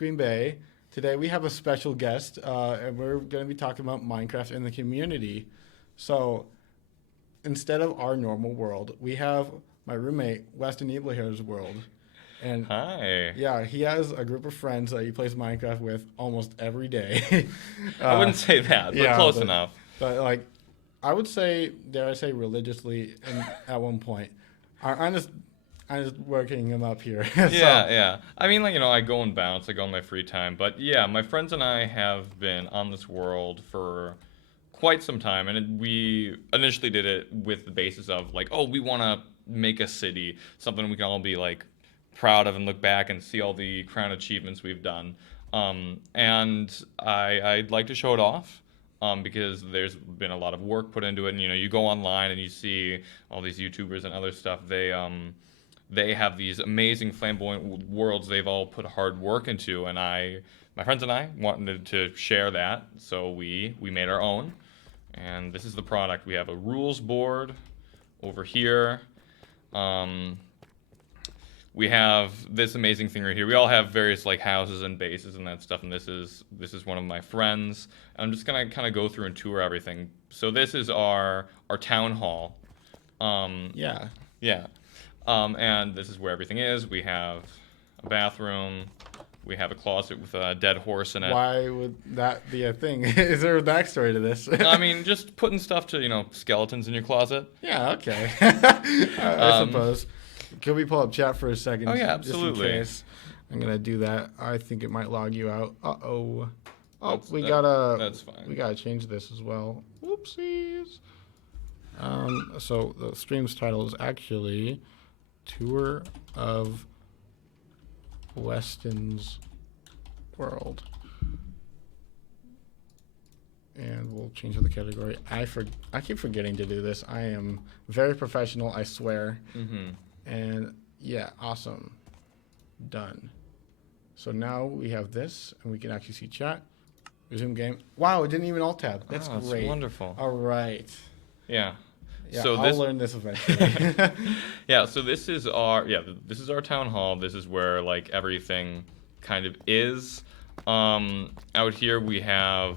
Green Bay. Today we have a special guest, and we're going to be talking about Minecraft in the community. So instead of our normal world, we have my roommate Weston here's world, and Hi. yeah, he has a group of friends that he plays Minecraft with almost every day. I uh, wouldn't say that, but yeah, close but enough. but like I would say, dare I say, religiously, at one point. I'm just working him up here. So Yeah, yeah. I mean, like, I go and bounce, I go in my free time. But yeah, my friends and I have been on this world for quite some time. And we initially did it with the basis of, like, oh, we want to make a city, something we can all be, like, proud of and look back and see all the crown achievements we've done. And I'd like to show it off. Because there's been a lot of work put into it, and you go online and you see all these YouTubers and other stuff. They have these amazing flamboyant worlds they've all put hard work into, and my friends and I wanted to share that, so we made our own, and this is the product. We have a rules board over here. Um, we have this amazing thing right here. We all have various like houses and bases and that stuff, and this is one of my friends. I'm just gonna kind of go through and tour everything. So this is our town hall. Um, yeah, yeah. And this is where everything is. We have a bathroom. We have a closet with a dead horse in it. why would that be a thing? Is there a backstory to this? I mean, just putting stuff to, skeletons in your closet. Yeah, okay. I Um, suppose. Can we pull up chat for a second? oh, yeah, Just in absolutely. case. I'm gonna do that. I think it might log you out. Uh-oh. Oh, That's fine. we gotta change this as well. Whoopsies. So the stream's title is actually Tour of Weston's World. And we'll change the category. I keep forgetting to do this. I am very professional, I swear. Mm-hmm. And yeah, awesome. Done. So now we have this, and we can actually see chat. Resume game. Wow, it didn't even alt tab. That's Oh, that's great. wonderful. All right. Yeah. Yeah, So I'll learn this eventually. yeah. So this is our town hall. This is where like everything kind of is. Out here we have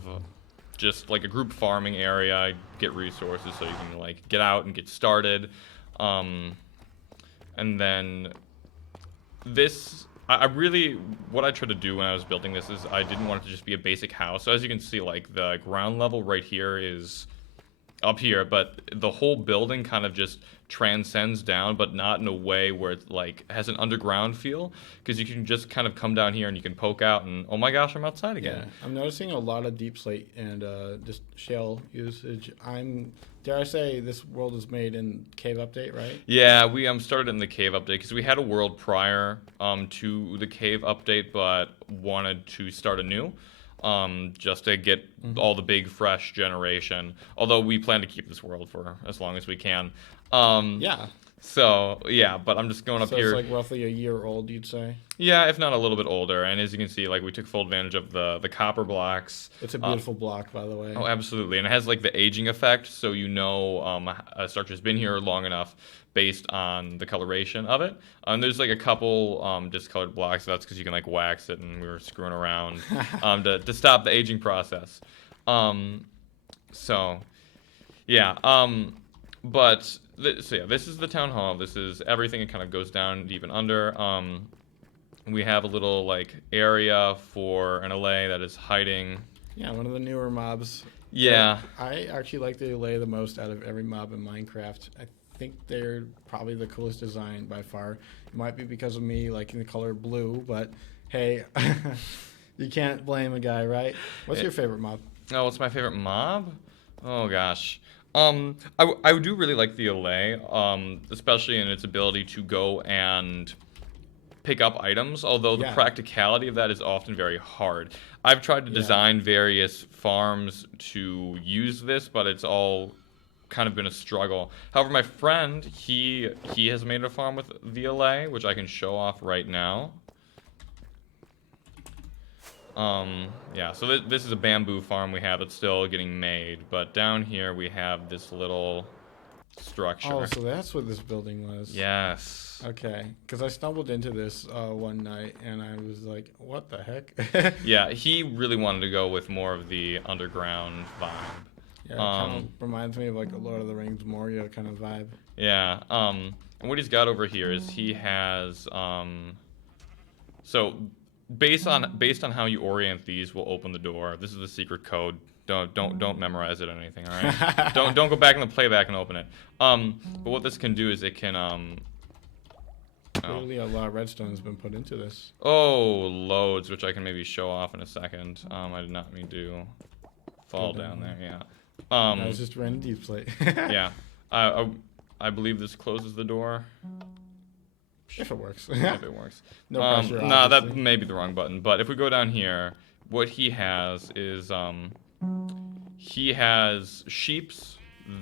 just like a group farming area. Get resources so you can like get out and get started. Um, and then this I really what I tried to do when I was building this is I didn't want it to just be a basic house. So as you can see, like the ground level right here is up here, but the whole building kind of just transcends down, but not in a way where it like has an underground feel, because you can just kind of come down here and you can poke out and oh my gosh, I'm outside Yeah, again. I'm noticing a lot of deep slate and just shell usage. Dare I say, this world is made in Cave Update, right? Yeah, we started in the cave update because we had a world prior to the cave update, but wanted to start anew. Just to get all the big fresh generation. Although we plan to keep this world for as long as we can. Um, Yeah. so yeah, but I'm just going up So here. it's like roughly a year old, you'd say. Yeah, if not a little bit older. And as you can see, like we took full advantage of the copper blocks. It's a beautiful block, by the way. Oh, absolutely, and it has like the aging effect, so a structure's been here long enough based on the coloration of it. There's like a couple discolored blocks. That's because you can like wax it, and we were screwing around to stop the aging process. So yeah, so yeah, this is the town hall. This is everything. It kind of goes down even under. We have a little like area for an LA that is hiding. Yeah, one of the newer mobs. Yeah. I actually like the Lay the most out of every mob in Minecraft. I think they're probably the coolest design by far. It might be because of me liking the color blue, but hey, you can't blame a guy, right? What's your favorite mob? Oh, what's my favorite mob? Oh gosh. I do really like the Allay, especially in its ability to go and pick up items, although the Yeah. practicality of that is often very hard. I've tried to Yeah. design various farms to use this, but it's all kind of been a struggle. However, my friend, he has made a farm with VLA, which I can show off right now. Yeah, so this is a bamboo farm we have that's still getting made, but down here we have this little structure. Oh, so that's what this building was. Yes. Okay, because I stumbled into this one night and I was like, "What the heck?" Yeah, he really wanted to go with more of the underground vibe. Yeah, it kind of reminds me of like a Lord of the Rings Moria kind of vibe. Yeah. And what he's got over here is he has so based on how you orient these will open the door. This is the secret code. Don't memorize it or anything, all right? don't go back in the playback and open it. But what this can do is it can Clearly, a lot of redstone has been put into this. loads, which I can maybe show off in a second. I did not mean to fall down there. Yeah. I was just running deep slate. Yeah. I believe this closes the door. If it works. If it works. No pressure, No, that obviously. may be the wrong button. But if we go down here, what he has is he has sheeps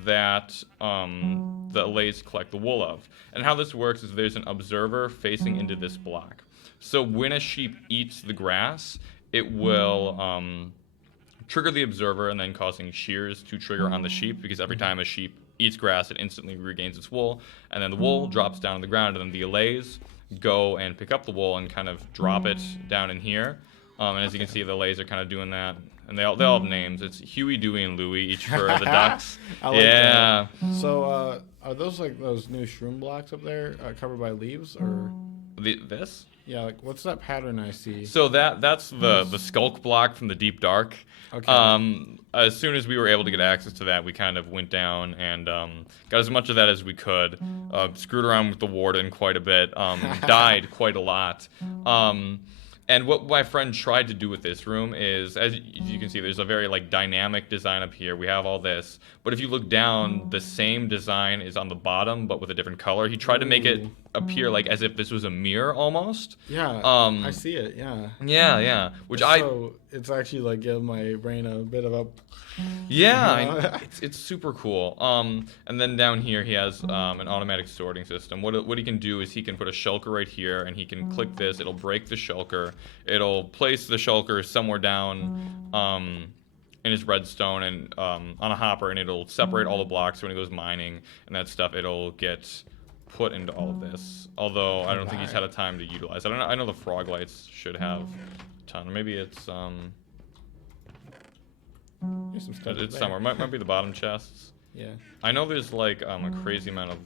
that the Lays collect the wool of. And how this works is there's an observer facing into this block. So when a sheep eats the grass, it will trigger the observer and then causing shears to trigger on the sheep, because every time a sheep eats grass, it instantly regains its wool, and then the wool drops down on the ground, and then the Allays go and pick up the wool and kind of drop it down in here. And as you can see, the Allays are kind of doing that, and they all have names. It's Huey, Dewey, and Louie, each for the ducks. I like Yeah. that. So, are those like those new shroom blocks up there covered by leaves, or This? yeah, like what's that pattern I see? So that's the skulk block from the Deep Dark. Okay. As soon as we were able to get access to that, we kind of went down and got as much of that as we could. Screwed around with the warden quite a bit. Died quite a lot. And what my friend tried to do with this room is, as you can see, there's a very like dynamic design up here. We have all this, but if you look down, the same design is on the bottom, but with a different color. He tried to make it appear like as if this was a mirror almost. Yeah, I see it. Yeah. Yeah. So it's actually like giving my brain a bit of a. Yeah, it's super cool. And then down here he has an automatic sorting system. What he can do is he can put a shulker right here, and he can click this. It'll break the shulker. It'll place the shulker somewhere down in his redstone and on a hopper, and it'll separate all the blocks. So when he goes mining and that stuff, it'll get put into all of this. Although I don't think he's had a time to utilize. I know the frog lights should have a ton. Maybe it's There's some stuff it's there. somewhere. Might be the bottom chests. Yeah. I know there's like a crazy amount of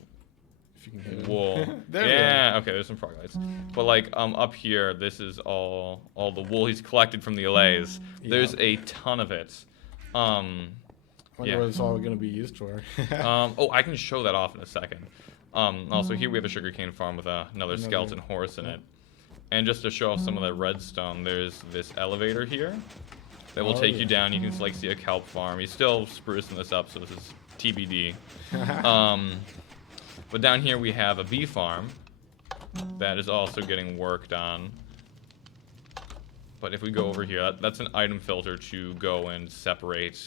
If you can hit it. wool. There we Yeah, okay, there's some frog lights. But like up here, this is all the wool he's collected from the Allays. There's a ton of it. Wonder Yeah. what it's all going to be used for. Oh, I can show that off in a second. Also here we have a sugarcane farm with another skeleton horse in it. And just to show off some of the redstone, there's this elevator here that will take you down. You can like see a kelp farm. He's still sprucing this up, so this is TBD. But down here we have a bee farm that is also getting worked on. But if we go over here, that's an item filter to go and separate.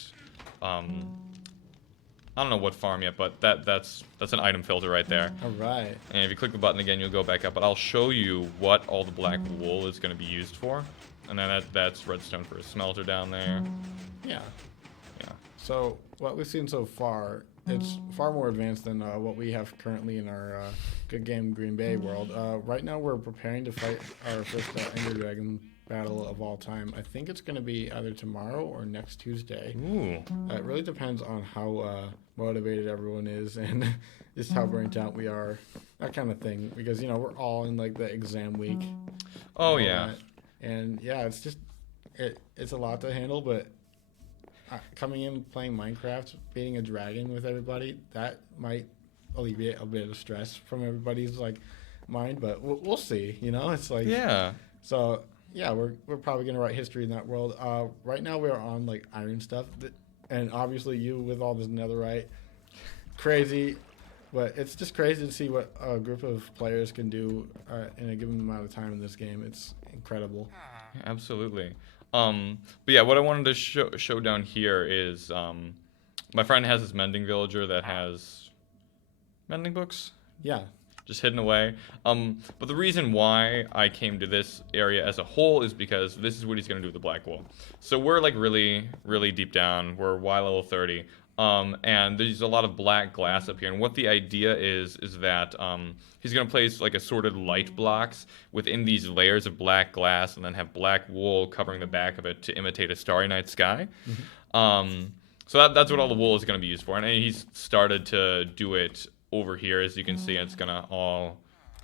I don't know what farm yet, but that's an item filter right there. All right. And if you click the button again, you'll go back up. But I'll show you what all the black wool is going to be used for. And then that's redstone for a smelter down there. Yeah. Yeah. So what we've seen so far, it's far more advanced than what we have currently in our Good Game Green Bay world. Right now we're preparing to fight our first Ender Dragon battle of all time. I think it's going to be either tomorrow or next Tuesday. Ooh. It really depends on how motivated everyone is and just how burnt out we are, that kind of thing. Because, you know, we're all in like the exam week. Oh, and all yeah. that. And yeah, it's just, it's a lot to handle, but coming in playing Minecraft, beating a dragon with everybody, that might alleviate a bit of stress from everybody's like mind, but we'll see, you know. It's like, Yeah. so yeah, we're probably gonna write history in that world. Right now we're on like iron stuff, and obviously you with all this netherite, crazy, but it's just crazy to see what a group of players can do in a given amount of time in this game. It's incredible. Absolutely. But yeah, what I wanted to show down here is my friend has this mending villager that has mending books Yeah. just hidden away. But the reason why I came to this area as a whole is because this is what he's going to do with the black wool. So we're like really, really deep down. We're Y level 30. And there's a lot of black glass up here. And what the idea is that he's going to place like assorted light blocks within these layers of black glass, and then have black wool covering the back of it to imitate a starry night sky. So that's what all the wool is going to be used for. And he's started to do it over here, as you can see. And it's going to all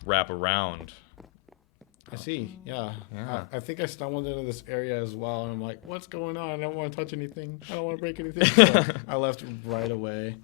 wrap around. I see. Yeah. Yeah. I think I stumbled into this area as well, and I'm like, "What's going on? I don't want to touch anything. I don't want to break anything." So I left right away.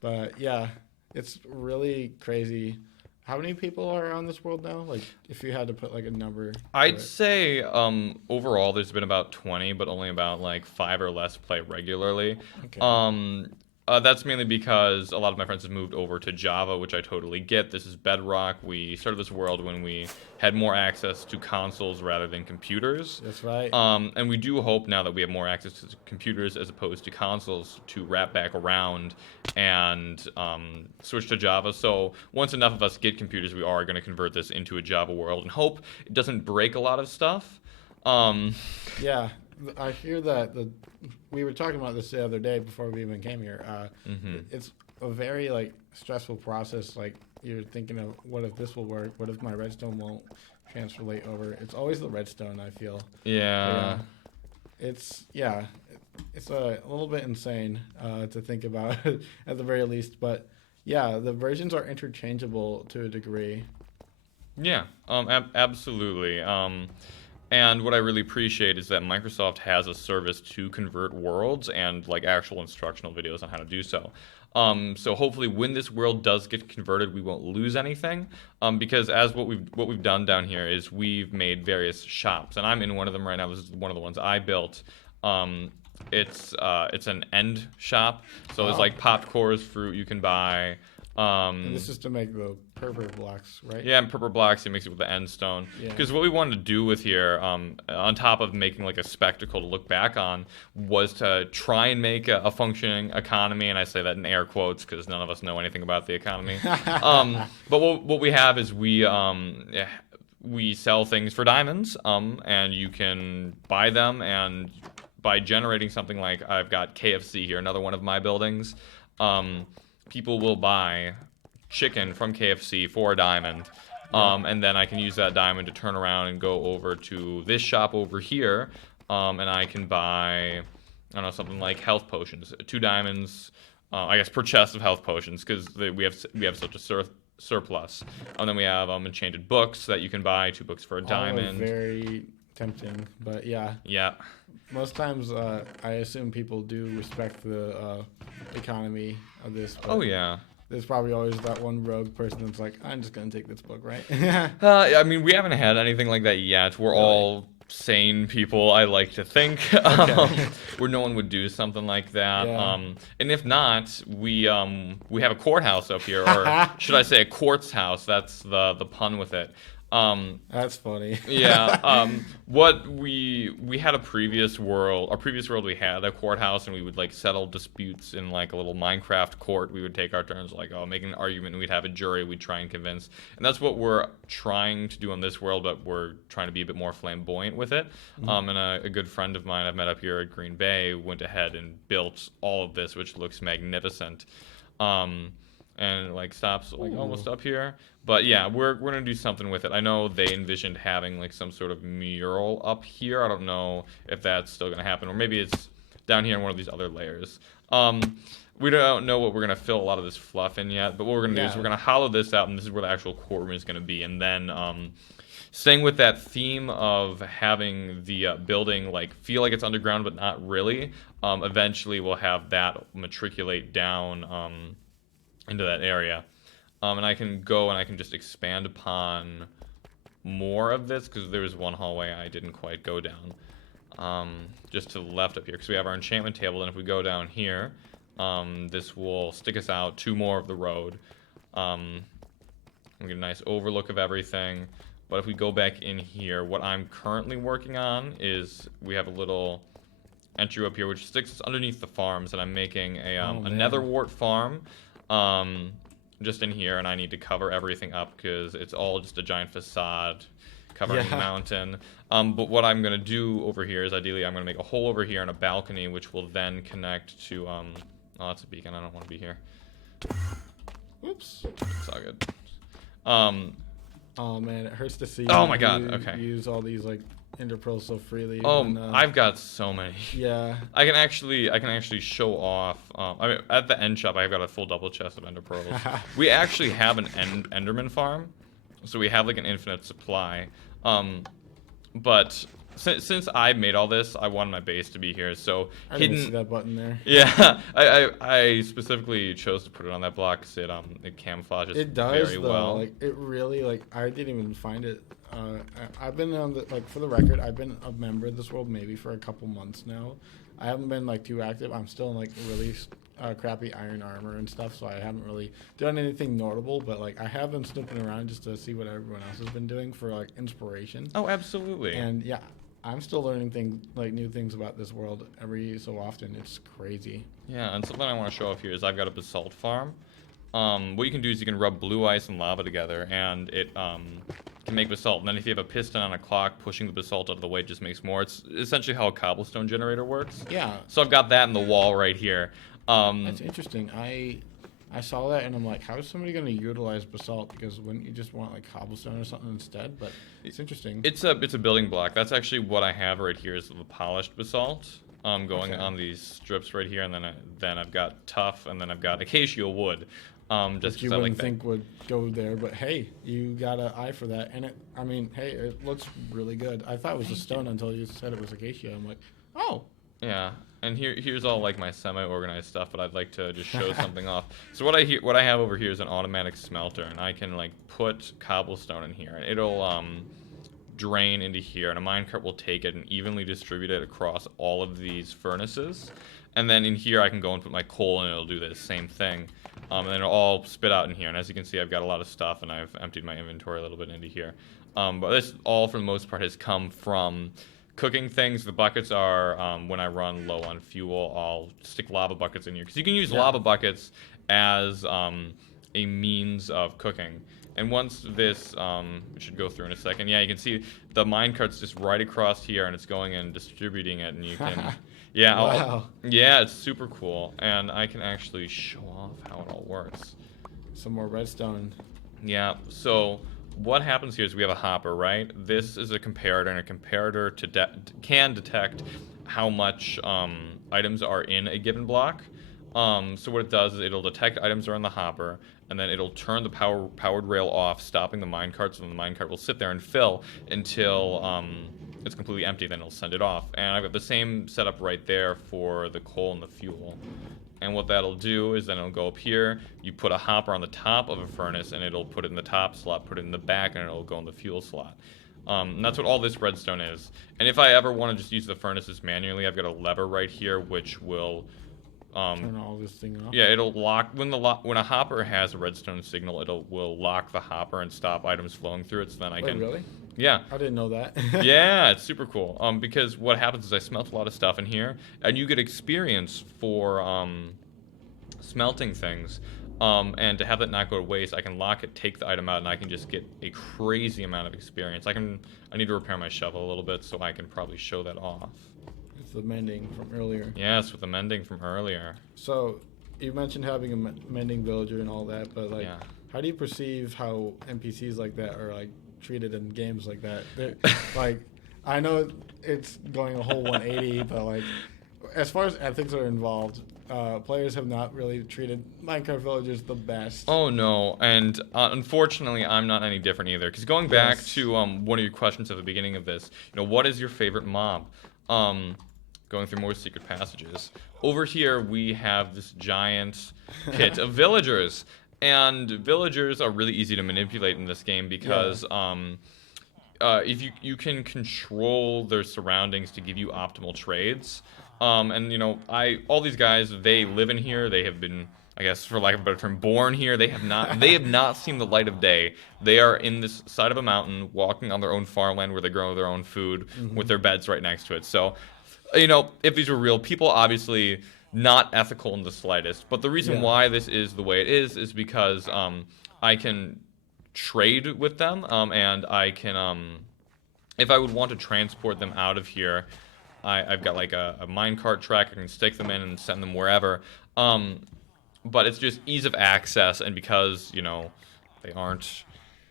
But yeah, it's really crazy. How many people are on this world now? Like, if you had to put like a number. I'd say overall there's been about 20, but only about like 5 or less play regularly. Okay. That's mainly because a lot of my friends have moved over to Java, which I totally get. This is bedrock. We started this world when we had more access to consoles rather than computers. That's right. And we do hope now that we have more access to computers as opposed to consoles to wrap back around and switch to Java. So once enough of us get computers, we are going to convert this into a Java world and hope it doesn't break a lot of stuff. Yeah, I hear that we were talking about this the other day before we even came here. It's a very like stressful process. Like, you're thinking of, what if this will work? What if my redstone won't translate over? It's always the redstone, I feel. Yeah. It's a little bit insane to think about at the very least. But yeah, the versions are interchangeable to a degree. Yeah, absolutely. And what I really appreciate is that Microsoft has a service to convert worlds and like actual instructional videos on how to do so. So hopefully, when this world does get converted, we won't lose anything. Because as what we've done down here is we've made various shops, and I'm in one of them right now. This is one of the ones I built. It's an end shop, so there's like popped cores, fruit you can buy. And this is to make the purple blocks, right? Yeah, and purple blocks, you mix it with the end stone. Because what we wanted to do with here, on top of making like a spectacle to look back on, was to try and make a functioning economy, and I say that in air quotes because none of us know anything about the economy. But what we have is we sell things for diamonds, and you can buy them, and by generating something like I've got KFC here, another one of my buildings. People will buy chicken from KFC for a diamond, and then I can use that diamond to turn around and go over to this shop over here, and I can buy, I don't know, something like health potions, 2 diamonds, I guess per chest of health potions, because we have such a surplus. And then we have enchanted books that you can buy, 2 books for a diamond. Very tempting, but yeah. Yeah. Most times, I assume people do respect the economy of this. Oh yeah. There's probably always that one rogue person that's like, I'm just gonna take this book, right? I mean, we haven't had anything like that yet. We're all sane people, I like to think, where no one would do something like that. Yeah. And if not, we have a courthouse up here, or should I say a quartz house? That's the pun with it. That's funny. Yeah. What we had a previous world. Our previous world, we had a courthouse, and we would like settle disputes in like a little Minecraft court. We would take our turns, like making an argument, and we'd have a jury. We'd try and convince, and that's what we're trying to do on this world. But we're trying to be a bit more flamboyant with it. And a good friend of mine I've met up here at Green Bay went ahead and built all of this, which looks magnificent. And it like stops like almost up here. But yeah, we're gonna do something with it. I know they envisioned having like some sort of mural up here. I don't know if that's still gonna happen, or maybe it's down here in one of these other layers. We don't know what we're gonna fill a lot of this fluff in yet, but what we're gonna do is we're gonna hollow this out, and this is where the actual courtroom is gonna be. And then staying with that theme of having the building like feel like it's underground but not really, eventually we'll have that matriculate down into that area. And I can go and I can just expand upon more of this, because there was one hallway I didn't quite go down. Just to the left up here, because we have our enchantment table, and if we go down here, this will stick us out 2 more of the road. We get a nice overlook of everything. But if we go back in here, what I'm currently working on is we have a little entry up here which sticks us underneath the farms, and I'm making a netherwart farm. Just in here, and I need to cover everything up because it's all just a giant facade covering the mountain. But what I'm going to do over here is ideally I'm going to make a hole over here and a balcony, which will then connect to Oh, that's a beacon. I don't want to be here. Whoops. It's all good. Um, Oh man, it hurts to see. Oh my God, you okay. use all these like ender pearls so freely. oh, when, I've got so many. yeah. I can actually show off. I mean, at the end shop, I've got a full double chest of ender pearls. We actually have an enderman farm, so we have like an infinite supply. But since I made all this, I wanted my base to be here. So I didn't see that button there. Yeah, I specifically chose to put it on that block because it camouflages It does very though. well. Like it really like I didn't even find it. I've been on the for the record, I've been a member of this world maybe for a couple months now. I haven't been like too active. I'm still in like really crappy iron armor and stuff, so I haven't really done anything notable. But like I have been snooping around just to see what everyone else has been doing for like inspiration. Oh, absolutely. And yeah, I'm still learning things like new things about this world every so often. It's crazy. Yeah, and something I want to show off here is I've got a basalt farm. What you can do is you can rub blue ice and lava together, and it can make basalt. And then if you have a piston on a clock pushing the basalt out of the way, it just makes more. It's essentially how a cobblestone generator works. Yeah. So I've got that in the wall right here. That's interesting. I saw that and I'm like, how is somebody going to utilize basalt? Because wouldn't you just want like cobblestone or something instead? But it's interesting. It's a building block. That's actually what I have right here is the polished basalt. Going on these strips right here, and then I've got tough, and then I've got acacia wood. Just you because I like wouldn't that. think would go there, but hey, you got an eye for that, and I mean, hey, it looks really good. I thought it was a stone until you said it was acacia. I'm like, oh. Yeah, and here's all like my semi-organized stuff, but I'd like to just show something off. So what I have over here is an automatic smelter, and I can like put cobblestone in here, and it'll drain into here, and a minecart will take it and evenly distribute it across all of these furnaces. And then in here I can go and put my coal and it'll do the same thing. And then it'll all spit out in here. And as you can see, I've got a lot of stuff and I've emptied my inventory a little bit into here. But this all, for the most part, has come from cooking things. The buckets are, when I run low on fuel, I'll stick lava buckets in here. Because you can use lava buckets as a means of cooking. And once this, we should go through in a second. Yeah, you can see the minecart's just right across here, and it's going and distributing it, and you can, yeah, Wow. yeah, it's super cool, and I can actually show off how it all works. Some more redstone. Yeah. So what happens here is we have a hopper, right? This is a comparator, and a comparator can detect how much items are in a given block. So what it does is it'll detect items that are in the hopper, and then it'll turn the powered rail off, stopping the minecart, so the minecart will sit there and fill until it's completely empty, then it'll send it off. And I've got the same setup right there for the coal and the fuel. And what that'll do is then it'll go up here, you put a hopper on the top of a furnace, and it'll put it in the top slot, put it in the back, and it'll go in the fuel slot. And that's what all this redstone is. And if I ever want to just use the furnaces manually, I've got a lever right here which will Turn all this thing off. yeah, it'll lock when a hopper has a redstone signal, will lock the hopper and stop items flowing through it. So then I Wait, can really? yeah. I didn't know that. Yeah, it's super cool. Because what happens is I smelt a lot of stuff in here, and you get experience for smelting things. And to have that not go to waste, I can lock it, take the item out, and I can just get a crazy amount of experience. I need to repair my shovel a little bit, so I can probably show that off. It's the mending from earlier. Yes, with the mending from earlier. So, you mentioned having a mending villager and all that, but like, Yeah. how do you perceive how NPCs like that are like treated in games like that? Like, I know it's going a whole 180, but like, as far as ethics are involved, players have not really treated Minecraft villagers the best. Oh no, and unfortunately, I'm not any different either. Because going back Yes. to one of your questions at the beginning of this, what is your favorite mob? Going through more secret passages. Over here, we have this giant pit of villagers, and villagers are really easy to manipulate in this game because if you can control their surroundings to give you optimal trades. And all these guys, they live in here. They have been, I guess, for lack of a better term, born here. They have not seen the light of day. They are in this side of a mountain, walking on their own farmland where they grow their own food, with their beds right next to it. So, if these were real people, obviously not ethical in the slightest. But the reason why this is the way it is because I can trade with them, and I can, if I would want to transport them out of here, I've got like a minecart track. I can stick them in and send them wherever. But it's just ease of access, and because they aren't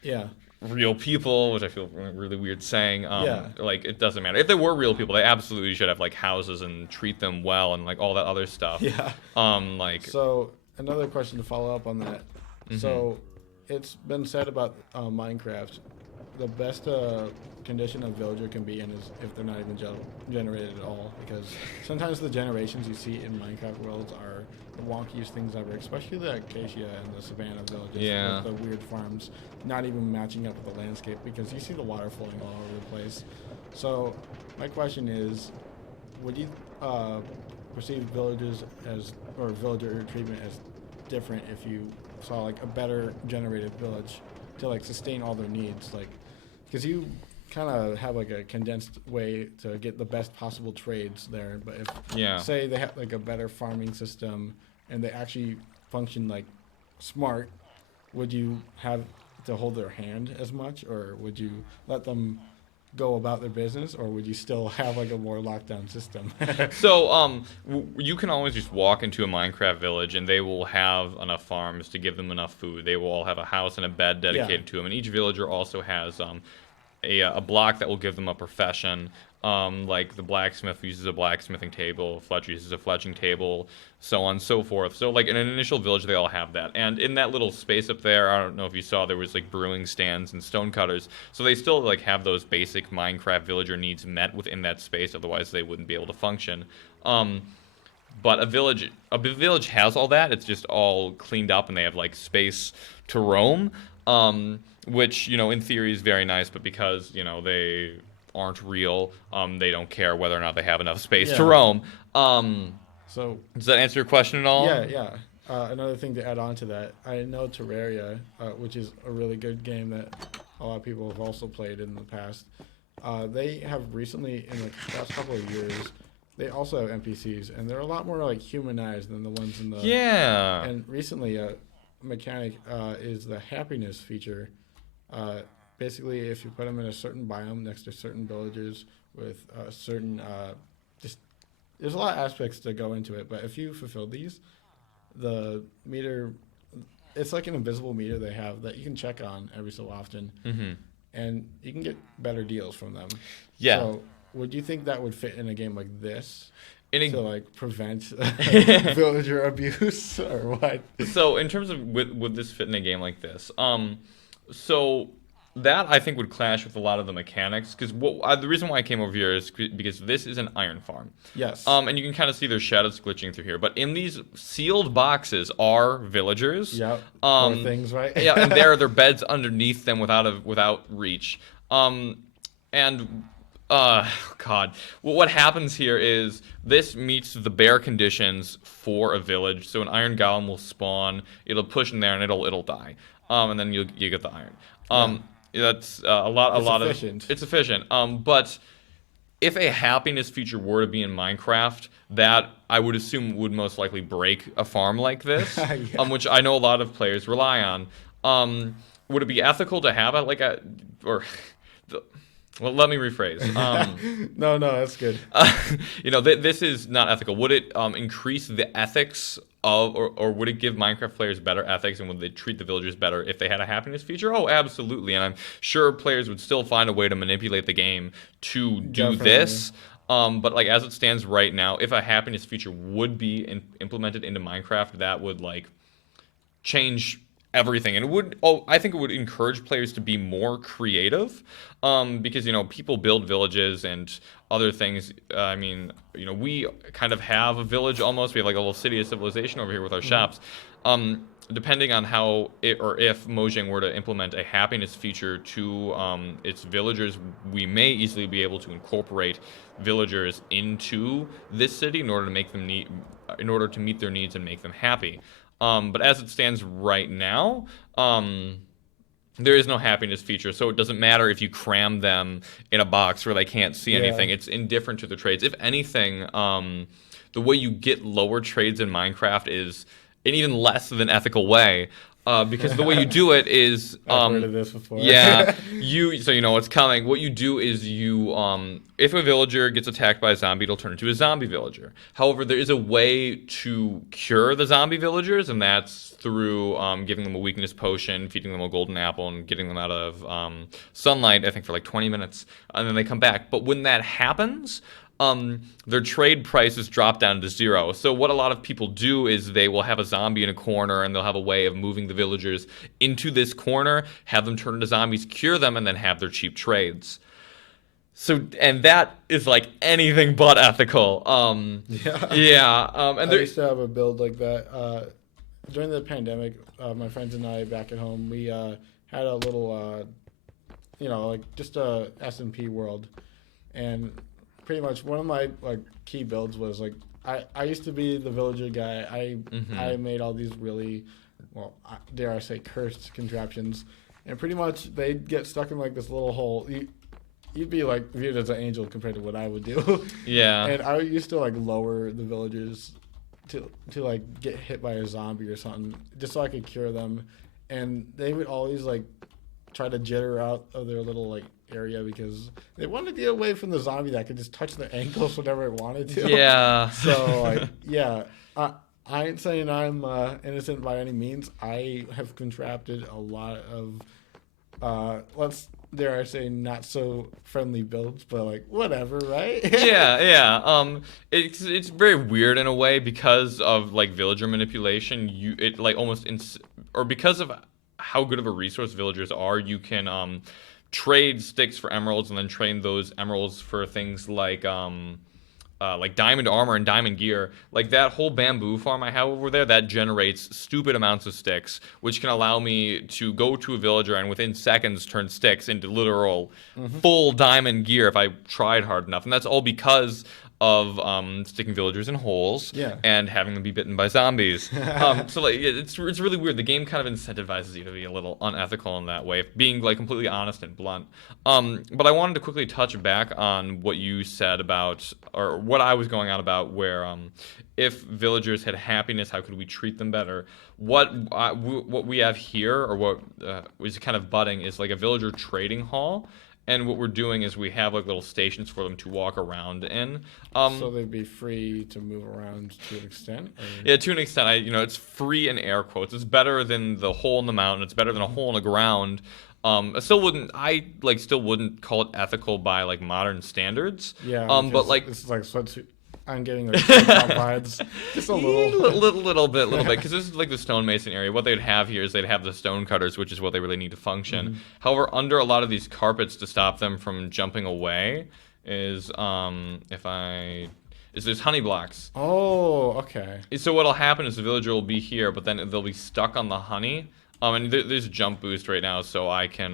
Yeah. real people, which I feel really weird saying. Yeah. Like it doesn't matter if they were real people. They absolutely should have like houses and treat them well and like all that other stuff. Yeah. Like So another question to follow up on that. Mhm. So it's been said about Minecraft, the best condition a villager can be in is if they're not even generated at all, because sometimes the generations you see in Minecraft worlds are the wonkiest things ever, especially the acacia and the savanna villages Yeah. with the weird farms not even matching up with the landscape, because you see the water flowing all over the place. So my question is, would you perceive villagers as, or villager treatment as different if you saw like a better generated village to like sustain all their needs, like because you kind of have like a condensed way to get the best possible trades there, but if Yeah. say they have like a better farming system and they actually function like smart, would you have to hold their hand as much, or would you let them go about their business, or would you still have like a more lockdown system? So, you can always just walk into a Minecraft village, and they will have enough farms to give them enough food. They will all have a house and a bed dedicated to them, and each villager also has a block that will give them a profession. Like the blacksmith uses a blacksmithing table, Fletcher uses a fletching table, so on and so forth. So like in an initial village, they all have that. And in that little space up there, I don't know if you saw, there was like brewing stands and stone cutters. So they still like have those basic Minecraft villager needs met within that space. Otherwise, they wouldn't be able to function. But a village has all that. It's just all cleaned up, and they have like space to roam. Which in theory is very nice, but because they aren't real, they don't care whether or not they have enough space to Yeah. roam. So Does that answer your question at all? yeah. Another thing to add on to that, I know Terraria, which is a really good game that a lot of people have also played in the past. They have recently, in the past couple of years, they also have NPCs, and they're a lot more like humanized than the ones in the. Yeah. And recently, a mechanic is the happiness feature. Basically, if you put them in a certain biome next to certain villagers with certain, just there's a lot of aspects to go into it. But if you fulfill these, the meter, it's like an invisible meter they have that you can check on every so often, and you can get better deals from them. Yeah. So, would you think that would fit in a game like this? In a- To like prevent villager abuse or what? So in terms of would this fit in a game like this? So that I think would clash with a lot of the mechanics, because the reason why I came over here is because this is an iron farm. Yes. And you can kind of see their shadows glitching through here. But in these sealed boxes are villagers. Yep. Poor things, right? Yeah, and there are their beds underneath them without reach. God. Well, what happens here is this meets the bare conditions for a village. So an iron golem will spawn. It'll push in there and it'll die. And then you get the iron. That's a lot efficient. It's efficient. But if a happiness feature were to be in Minecraft, that I would assume would most likely break a farm like this, Yeah. which I know a lot of players rely on. Would it be ethical to have well, let me rephrase. No, that's good. This is not ethical. Would it increase the ethics of, or would it give Minecraft players better ethics, and would they treat the villagers better if they had a happiness feature? Oh, absolutely. And I'm sure players would still find a way to manipulate the game to do Definitely. this. But like as it stands right now, if a happiness feature would be implemented into Minecraft, that would like change everything, and I think it would encourage players to be more creative, because people build villages and other things. We kind of have a village almost. We have like a little city of civilization over here with our shops. Depending on how if Mojang were to implement a happiness feature to its villagers, we may easily be able to incorporate villagers into this city in order to meet their needs and make them happy. But as it stands right now, there is no happiness feature, so it doesn't matter if you cram them in a box where they can't see anything. It's indifferent to the trades. If anything, the way you get lower trades in Minecraft is in even less than ethical way. because the way you do it is I've heard of this before. yeah, so you know what's coming. What you do is if a villager gets attacked by a zombie, it'll turn into a zombie villager. However, there is a way to cure the zombie villagers, and that's through giving them a weakness potion, feeding them a golden apple, and getting them out of sunlight, I think for like 20 minutes, and then they come back. But when that happens, their trade prices drop down to 0. So what a lot of people do is they will have a zombie in a corner, and they'll have a way of moving the villagers into this corner, have them turn into zombies, cure them, and then have their cheap trades. So, and that is like anything but ethical. And I used to have a build like that. During the pandemic, my friends and I back at home, we had a little, like just a S&P world, and pretty much one of my like key builds was like I used to be the villager guy. I made all these really, well, dare I say, cursed contraptions, and pretty much they'd get stuck in like this little hole. You'd be like viewed as an angel compared to what I would do. Yeah. And I used to like lower the villagers to like get hit by a zombie or something just so I could cure them, and they would always like try to jitter out of their little like area because they wanted to get away from the zombie that could just touch their ankles whenever it wanted to. Yeah. So like I ain't saying I'm innocent by any means. I have contracted a lot of let's dare I say not so friendly builds, but like whatever, right? yeah. It's very weird in a way because of like villager manipulation. Or because of how good of a resource villagers are, you can trade sticks for emeralds and then trade those emeralds for things like diamond armor and diamond gear. Like that whole bamboo farm I have over there, that generates stupid amounts of sticks, which can allow me to go to a villager and within seconds turn sticks into literal full diamond gear if I tried hard enough. And that's all because of sticking villagers in holes and having them be bitten by zombies. So like it's really weird. The game kind of incentivizes you to be a little unethical in that way, being like completely honest and blunt. But I wanted to quickly touch back on what you said about, or what I was going on about, where if villagers had happiness, how could we treat them better? What we have here, or what is kind of budding, is like a villager trading hall. And what we're doing is we have like little stations for them to walk around in. So they'd be free to move around to an extent? Or? Yeah, to an extent. It's free in air quotes. It's better than the hole in the mountain. It's better than a hole in the ground. I still wouldn't call it ethical by like modern standards. Yeah. But like this is like sweatsuit. I'm getting like vibes, just a little bit, because this is like the stonemason area. What they'd have here is they'd have the stone cutters, which is what they really need to function. However, under a lot of these carpets to stop them from jumping away is there's honey blocks. Oh, okay. So what'll happen is the villager will be here, but then they'll be stuck on the honey. And there's a jump boost right now, so I can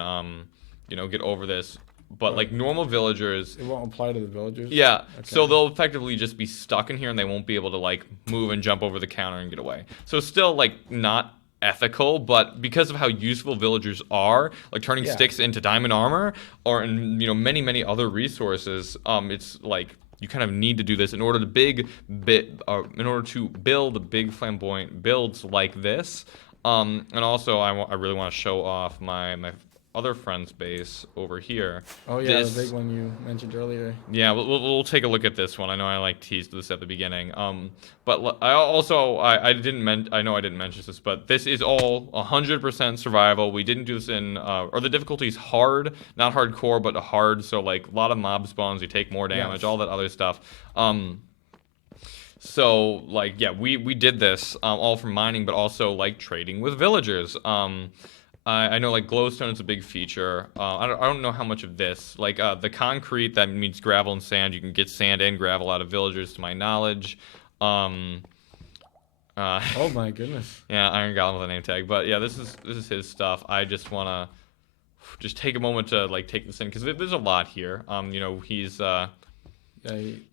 get over this. But like normal villagers, it won't apply to the villagers. Yeah, okay. So they'll effectively just be stuck in here, and they won't be able to like move and jump over the counter and get away. So still like not ethical, but because of how useful villagers are, like turning sticks into diamond armor, or in many other resources, it's like you kind of need to do this in order to build big flamboyant builds like this. And also I really want to show off my other friend's base over here. Oh yeah, the big one you mentioned earlier. Yeah, we'll take a look at this one. I know I like teased this at the beginning. But I didn't mention this, but this is all 100% survival. We didn't do this or the difficulty's hard, not hardcore, but hard. So like a lot of mob spawns, you take more damage, all that other stuff. So like we did this all from mining, but also like trading with villagers. I know like glowstone is a big feature. I don't know how much of this, like the concrete that means gravel and sand. You can get sand and gravel out of villagers, to my knowledge. Oh my goodness. Yeah, Iron Golem with a name tag. But yeah, this is his stuff. I just wanna take a moment to like take this in because there's a lot here. He's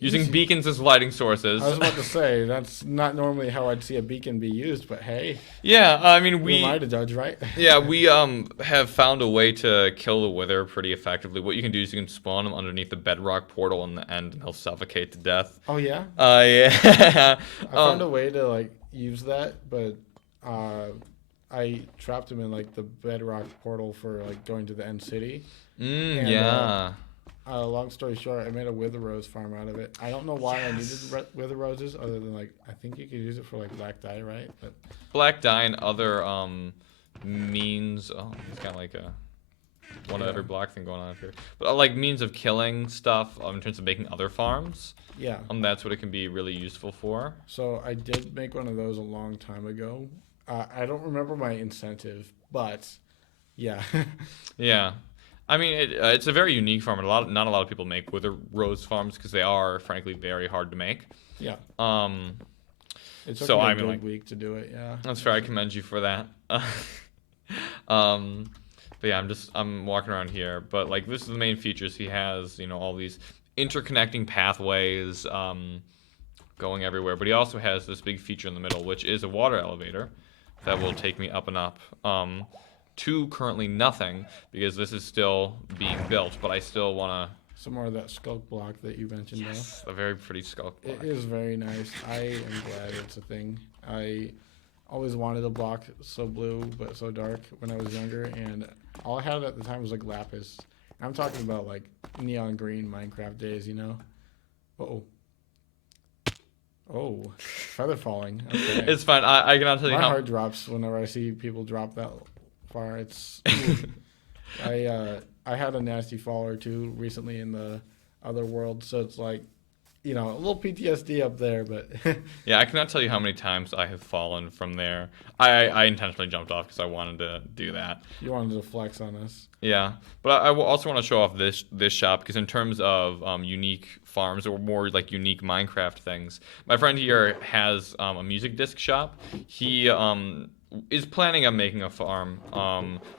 using beacons as lighting sources. I was about to say, that's not normally how I'd see a beacon be used, but hey. Yeah, I mean, who am I to judge, right? Yeah, we have found a way to kill the wither pretty effectively. What you can do is you can spawn him underneath the bedrock portal in the end, and he'll suffocate to death. Oh, yeah? Yeah. I found a way to, like, use that, but I trapped him in like the bedrock portal for like going to the end city. And, Yeah. Long story short, I made a wither rose farm out of it. I don't know why I needed wither roses, other than like I think you could use it for like black dye, right? But Black dye and other means. Oh, he's got like a one of every black thing going on here. But like means of killing stuff in terms of making other farms. yeah. That's what it can be really useful for. So I did make one of those a long time ago. I don't remember my incentive, but yeah. Yeah. I mean, it's a very unique farm, and not a lot of people make wither rose farms because they are, frankly, very hard to make. Yeah. It took So me a I mean, good like, week to do it. Yeah. that's fair. I commend you for that. But yeah, I'm walking around here, but like this is the main features. He has, all these interconnecting pathways, going everywhere. But he also has this big feature in the middle, which is a water elevator that will take me up and up. To currently nothing because this is still being built, but I still want to. Some more of that skulk block that you mentioned. Yes, a very pretty skulk block. It is very nice. I am glad it's a thing. I always wanted a block so blue but so dark when I was younger, and all I had at the time was like lapis. I'm talking about like neon green Minecraft days, Oh, feather falling. Okay. It's fine. I cannot tell you My how. heart drops whenever I see people drop that far. It's I had a nasty fall or two recently in the other world, so it's like a little PTSD up there, but Yeah, I cannot tell you how many times I have fallen from there. I intentionally jumped off because I wanted to do that. you wanted to flex on us. Yeah, but I will also want to show off this shop because in terms of unique farms or more like unique Minecraft things, my friend here has a music disc shop. He is planning on making a farm.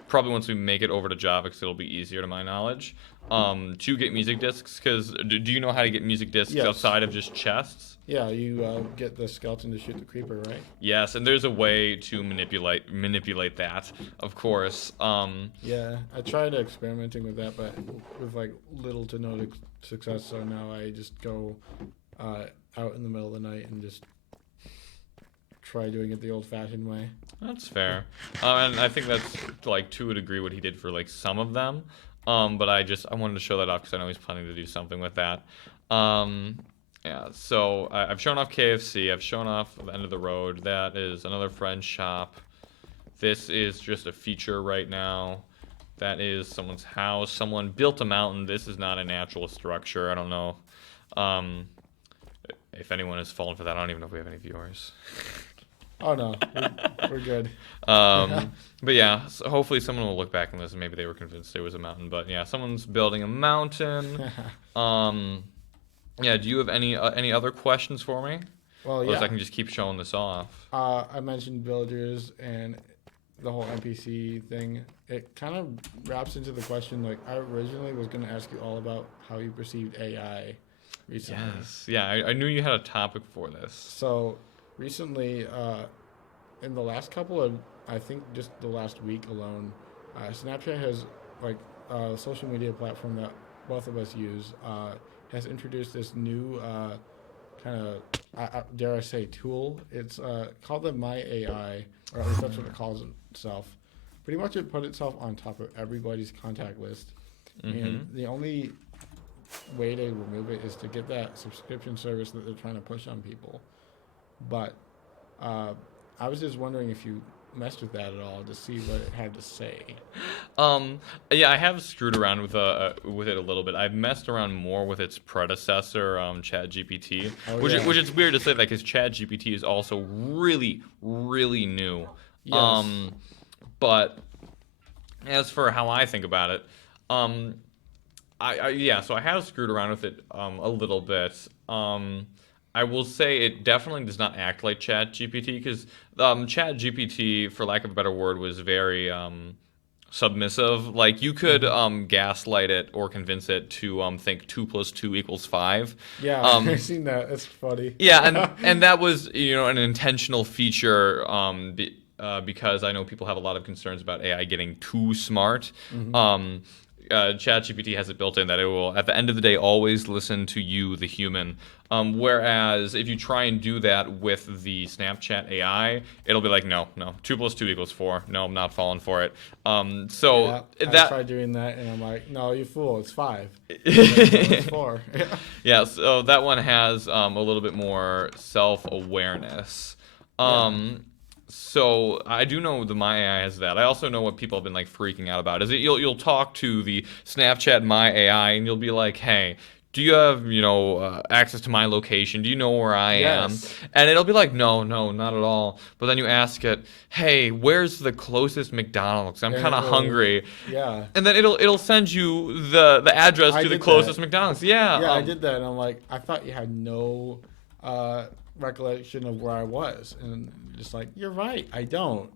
Probably once we make it over to Java because it'll be easier to my knowledge. To get music discs because do you know how to get music discs Yes. outside of just chests? Yeah, you get the skeleton to shoot the creeper, right? Yes, and there's a way to manipulate that, of course. Yeah, I tried experimenting with that, but with like little to no success. So now I just go out in the middle of the night and just try doing it the old-fashioned way. That's fair. And I think that's like to a degree what he did for like some of them. But I wanted to show that off because I know he's planning to do something with that. Yeah, so I've shown off KFC. I've shown off the end of the road. That is another friend's shop. This is just a feature right now. That is someone's house. Someone built a mountain. This is not a natural structure. I don't know if anyone has fallen for that. I don't even know if we have any viewers. Oh no, we're good. But yeah, so hopefully someone will look back on this and maybe they were convinced there was a mountain. But yeah, someone's building a mountain. Yeah, do you have any other questions for me? Well, Otherwise, yeah. I can just keep showing this off. I mentioned villagers and the whole NPC thing. It kind of wraps into the question. Like I originally was going to ask you all about how you perceived AI recently. Yes. Yeah, I knew you had a topic for this. So recently, in the last couple of, I think just the last week alone, Snapchat has like a social media platform that both of us use has introduced this new kind of dare I say tool. It's called the My AI, or at least that's what it calls itself. Pretty much it put itself on top of everybody's contact list, and the only way to remove it is to get that subscription service that they're trying to push on people. But I was just wondering if you messed with that at all to see what it had to say. Yeah, I have screwed around with it a little bit. I've messed around more with its predecessor, ChatGPT, which is weird to say that because ChatGPT is also really, really new. Yes. But as for how I think about it, so I have screwed around with it a little bit. I will say it definitely does not act like ChatGPT because ChatGPT, for lack of a better word, was very submissive. Like you could gaslight it or convince it to think 2 + 2 = 5. Yeah, I've seen that. It's funny. Yeah, and that was an intentional feature because I know people have a lot of concerns about AI getting too smart. ChatGPT has it built in that it will, at the end of the day, always listen to you, the human. Whereas if you try and do that with the Snapchat AI, it'll be like, no, 2 + 2 = 4. No, I'm not falling for it. So Yeah, I that tried doing that, and I'm like, no, you fool, it's 5. And then, no, it's 4. yeah, so that one has a little bit more self-awareness. Yeah. So I do know the My AI has that. I also know what people have been like freaking out about is that you'll talk to the Snapchat My AI and you'll be like, hey, do you have access to my location? Do you know where I am? Yes. And it'll be like, no, not at all. But then you ask it, hey, where's the closest McDonald's? I'm And kind it of will, hungry. yeah. And then it'll send you the address I to the did closest that. McDonald's. Yeah. Yeah, I did that, and I'm like, I thought you had no recollection of where I was, and just like, you're right, I don't.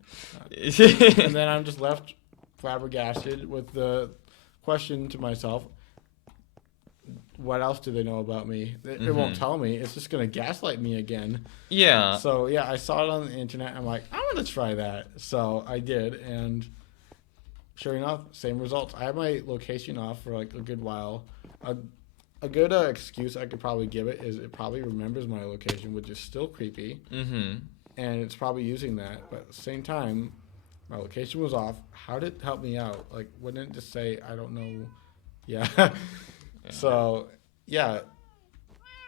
And then I'm just left flabbergasted with the question to myself, what else do they know about me? It won't tell me. It's just gonna gaslight me again. Yeah. So yeah, I saw it on the internet. I'm like, I'm gonna try that. So I did, and sure enough, same results. I had my location off for like a good while. A good excuse I could probably give it is it probably remembers my location, which is still creepy, and it's probably using that. But at the same time, my location was off. How did it help me out? Like, wouldn't it just say I don't know? Yeah. So yeah,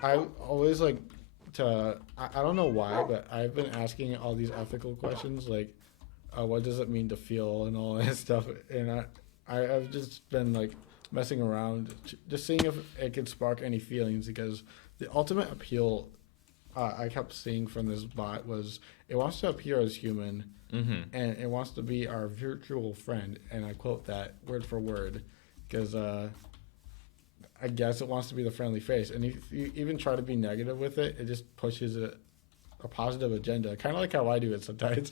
I always like to. I don't know why, but I've been asking all these ethical questions like, what does it mean to feel and all that stuff, and I've just been like messing around, just seeing if it could spark any feelings, because the ultimate appeal I kept seeing from this bot was it wants to appear as human, and it wants to be our virtual friend, and I quote that word for word, because I guess it wants to be the friendly face, and if you even try to be negative with it, it just pushes a positive agenda, kind of like how I do it sometimes.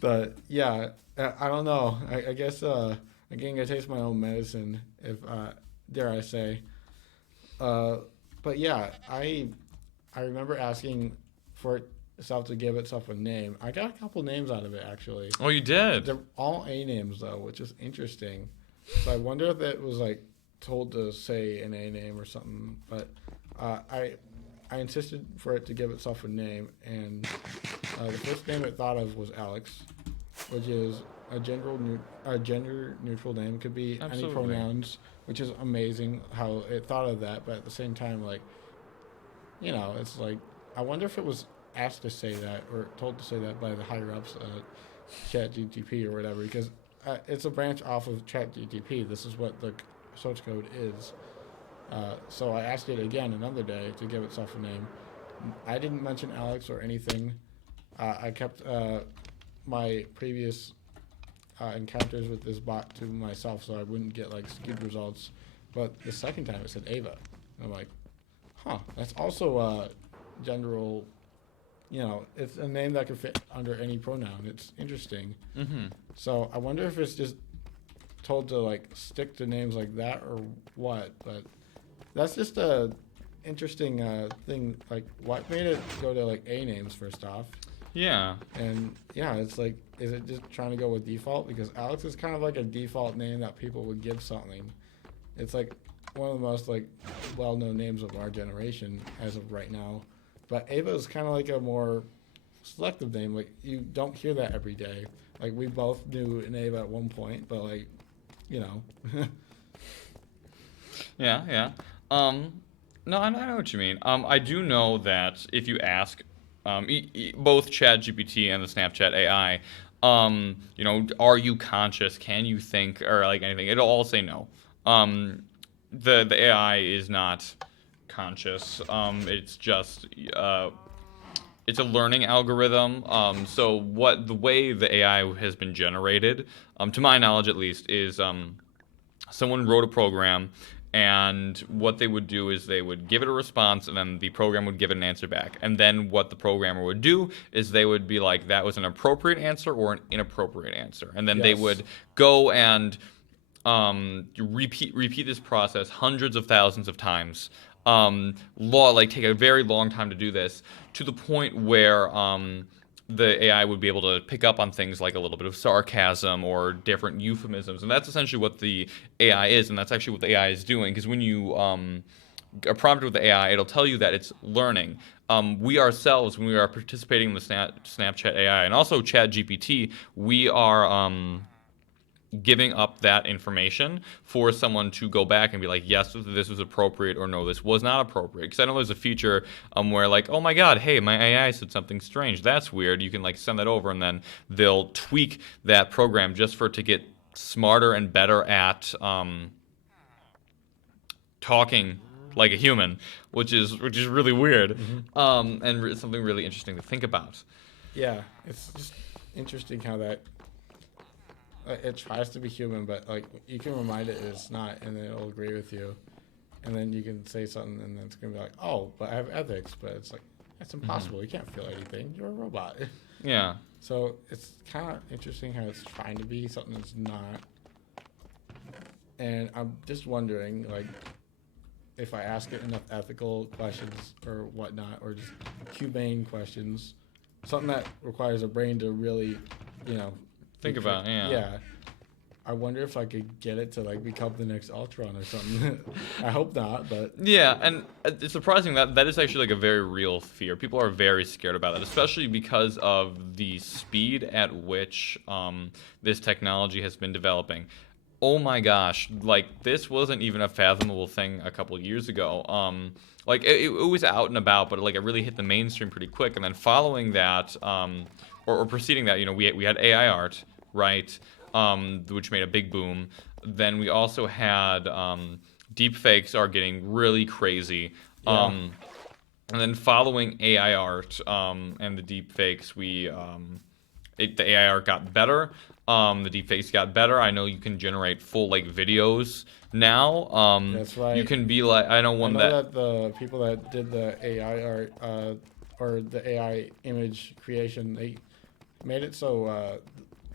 But yeah, I don't know. I guess I'm getting a taste of my own medicine, if dare I say. But yeah, I remember asking for itself to give itself a name. I got a couple names out of it actually. Oh, you did. They're all A names though, which is interesting. So I wonder if it was like told to say an A name or something. But I insisted for it to give itself a name, and the first name it thought of was Alex, which is a gender neutral name. It could be Absolutely. any pronouns, which is amazing how it thought of that. But at the same time, like, it's like, I wonder if it was asked to say that or told to say that by the higher ups, ChatGTP or whatever, because it's a branch off of ChatGTP. This is what the source code is. So I asked it again another day to give itself a name. I didn't mention Alex or anything. I kept my previous encounters with this bot to myself, so I wouldn't get like skewed results. But the second time it said Ava. And I'm like, that's also general. It's a name that could fit under any pronoun. It's interesting. So I wonder if it's just told to like stick to names like that or what. But that's just a interesting thing. Like, what made it go to like A names first off? Yeah. And yeah, it's like, is it just trying to go with default? Because Alex is kind of like a default name that people would give something. It's like one of the most like well-known names of our generation as of right now. But Ava is kind of like a more selective name. Like, you don't hear that every day. Like, we both knew an Ava at one point, but like, Yeah. No, I know what you mean. I do know that if you ask both ChatGPT and the Snapchat AI, are you conscious? Can you think or like anything? It'll all say no. The AI is not conscious. It's just it's a learning algorithm. So the way the AI has been generated, to my knowledge at least, is someone wrote a program, and what they would do is they would give it a response, and then the program would give it an answer back. And then what the programmer would do is they would be like, that was an appropriate answer or an inappropriate answer. And then they would go and repeat this process hundreds of thousands of times. Take a very long time to do this, to the point where the AI would be able to pick up on things like a little bit of sarcasm or different euphemisms, and that's essentially what the AI is, and that's actually what the AI is doing. Because when you are prompted with the AI, it'll tell you that it's learning. We ourselves, when we are participating in the Snapchat AI and also Chat GPT, we are giving up that information for someone to go back and be like, yes, this was appropriate, or no, this was not appropriate. Because I know there's a feature where like, oh my god, hey, my AI said something strange, that's weird. You can like send that over, and then they'll tweak that program just for it to get smarter and better at talking like a human, which is really weird, and something really interesting to think about. Yeah, it's just interesting how that it tries to be human, but like you can remind it it's not, and then it'll agree with you, and then you can say something, and then it's gonna be like, oh, but I have ethics, but it's like that's impossible. You can't feel anything. You're a robot. Yeah. So it's kind of interesting how it's trying to be something that's not, and I'm just wondering like if I ask it enough ethical questions or whatnot, or just humane questions, something that requires a brain to really, Think about, yeah. Yeah. I wonder if I could get it to like become the next Ultron or something. I hope not, but Yeah, and it's surprising that is actually like a very real fear. People are very scared about that, especially because of the speed at which this technology has been developing. Oh my gosh, like this wasn't even a fathomable thing a couple of years ago. Like it was out and about, but like it really hit the mainstream pretty quick. And then following that, or preceding that, we had AI art, right, which made a big boom. Then we also had deep fakes are getting really crazy. Yeah. And then following AI art and the deep fakes, the AI art got better. The deepfakes got better. I know you can generate full like videos now. That's right. You can be like, I know one I know that the people that did the AI art or the AI image creation, they made it so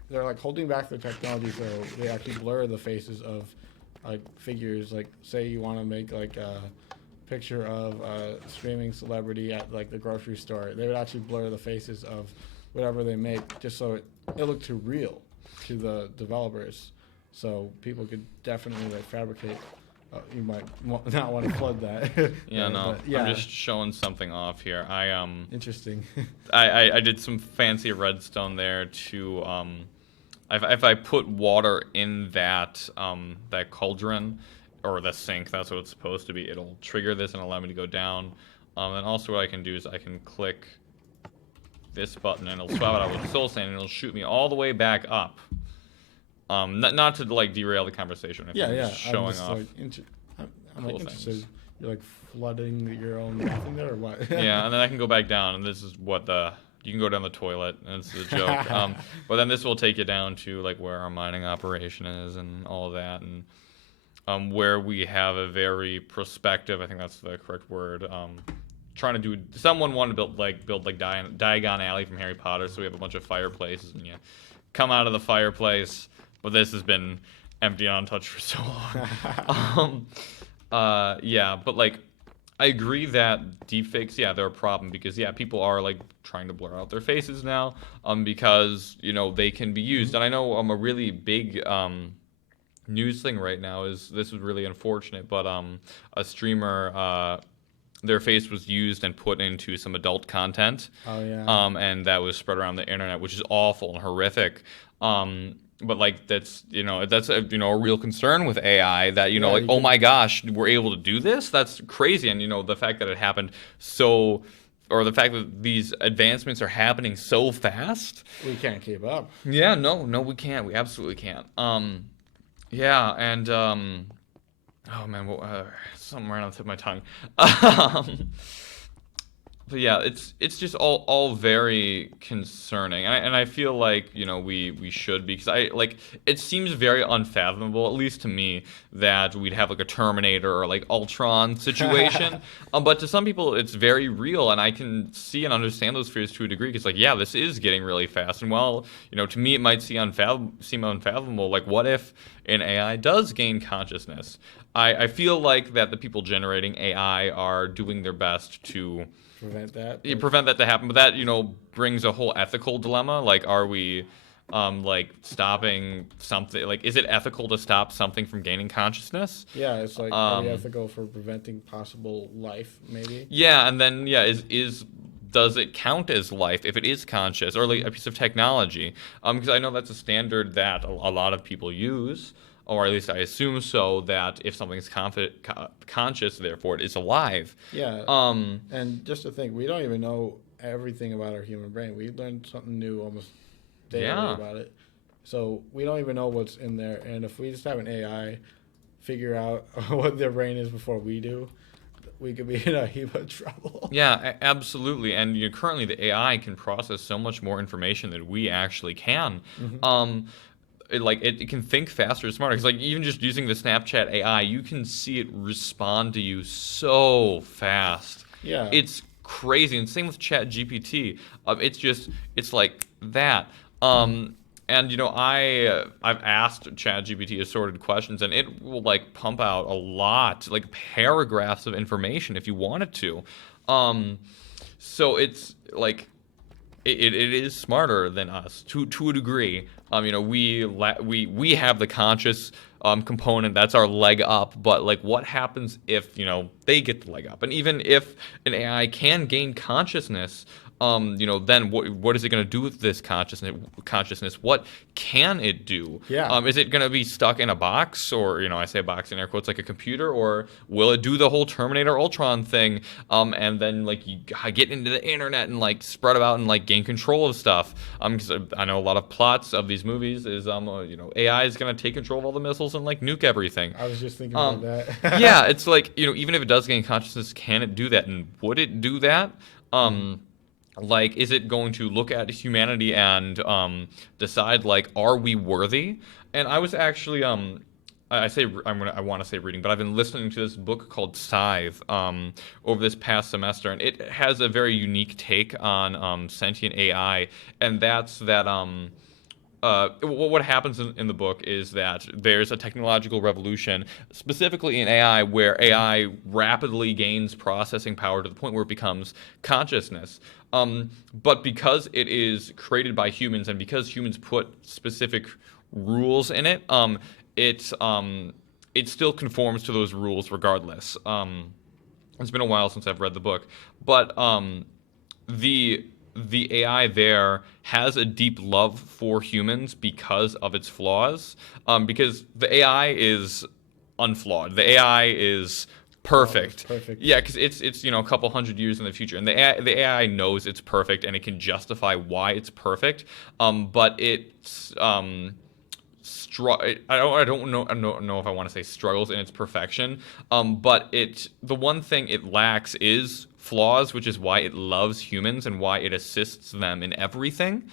they're like holding back the technology so they actually blur the faces of like figures. Like say you want to make like a picture of a streaming celebrity at like the grocery store, they would actually blur the faces of whatever they make just so it looked too real to the developers, so people could definitely like fabricate. You might not want to flood that. Yeah, no. But, yeah. I'm just showing something off here. Interesting. I did some fancy redstone there to if I put water in that that cauldron or the sink, that's what it's supposed to be. It'll trigger this and allow me to go down. And also what I can do is I can click this button and it'll swap it out with soul sand and it'll shoot me all the way back up. Not to like derail the conversation. Yeah. Just showing I'm just, off. Like, I'm Cool like interested. things. You're like flooding your own bathroom there, or what? Yeah, and then I can go back down, and this is what you can go down the toilet, and it's a joke. But then this will take you down to like where our mining operation is and all of that, and where we have a very prospective, I think that's the correct word. Trying to do. Someone wanted to build like Diagon Alley from Harry Potter, so we have a bunch of fireplaces, and you come out of the fireplace. But this has been empty and untouched for so long. Yeah, but like, I agree that deepfakes, yeah, they're a problem because yeah, people are like trying to blur out their faces now, because they can be used. And I know a really big news thing right now is this is really unfortunate, but a streamer. Their face was used and put into some adult content. Oh yeah. And that was spread around the internet, which is awful and horrific. But like that's a real concern with AI that oh my gosh, we're able to do this. That's crazy, and the fact that it happened or the fact that these advancements are happening so fast. We can't keep up. Yeah, no, we can't. We absolutely can't. Yeah, and oh man, something right on the tip of my tongue. But yeah, it's just all very concerning, and I feel like we should, because it seems very unfathomable, at least to me, that we'd have like a Terminator or like Ultron situation. But to some people it's very real, and I can see and understand those fears to a degree, because like yeah, this is getting really fast, and while to me it might seem unfathomable, like what if an AI does gain consciousness? I feel like that the people generating AI are doing their best to prevent that. You But prevent that to happen, but that brings a whole ethical dilemma. Like, are we like stopping something? Like, is it ethical to stop something from gaining consciousness? yeah, it's like, are we ethical for preventing possible life? Maybe. Yeah, and then is does it count as life if it is conscious or like a piece of technology? Because I know that's a standard that a lot of people use, or at least I assume so. That if something's conscious, therefore it is alive. Yeah, Um, and just to think, we don't even know everything about our human brain. We learn something new almost daily yeah. about it. So we don't even know what's in there. And if we just have an AI figure out what their brain is before we do, we could be in a heap of trouble. Yeah, absolutely. And currently the AI can process so much more information than we actually can. It can think faster, smarter. Because like even just using the Snapchat AI, you can see it respond to you so fast. Yeah. It's crazy. And same with Chat GPT. It's like that. And I've asked ChatGPT assorted questions, and it will like pump out a lot, like paragraphs of information if you wanted to. So it's like it is smarter than us to a degree. We have the conscious component, that's our leg up. But like, what happens if they get the leg up? And even if an AI can gain consciousness, then what is it going to do with this consciousness? What can it do? Yeah. Is it going to be stuck in a box, or I say box in air quotes, like a computer, or will it do the whole Terminator Ultron thing, and then like you get into the internet and like spread about and like gain control of stuff? Because I know a lot of plots of these movies is AI is going to take control of all the missiles and like nuke everything. I was just thinking about that. Yeah, it's like even if it does gain consciousness, can it do that, and would it do that? Like, is it going to look at humanity and decide, like, are we worthy? And I was actually, I want to say reading, but I've been listening to this book called Scythe over this past semester, and it has a very unique take on sentient AI, and that's that what happens in the book is that there's a technological revolution, specifically in AI, where AI rapidly gains processing power to the point where it becomes consciousness. But because it is created by humans, and because humans put specific rules in it, it still conforms to those rules regardless. It's been a while since I've read the book, but the AI there has a deep love for humans because of its flaws. Because the AI is unflawed. The AI is perfect. Oh, perfect. Yeah, because it's a couple hundred years in the future, and the AI knows it's perfect, and it can justify why it's perfect. But it's I don't know if I want to say struggles in its perfection. But the one thing it lacks is flaws, which is why it loves humans and why it assists them in everything.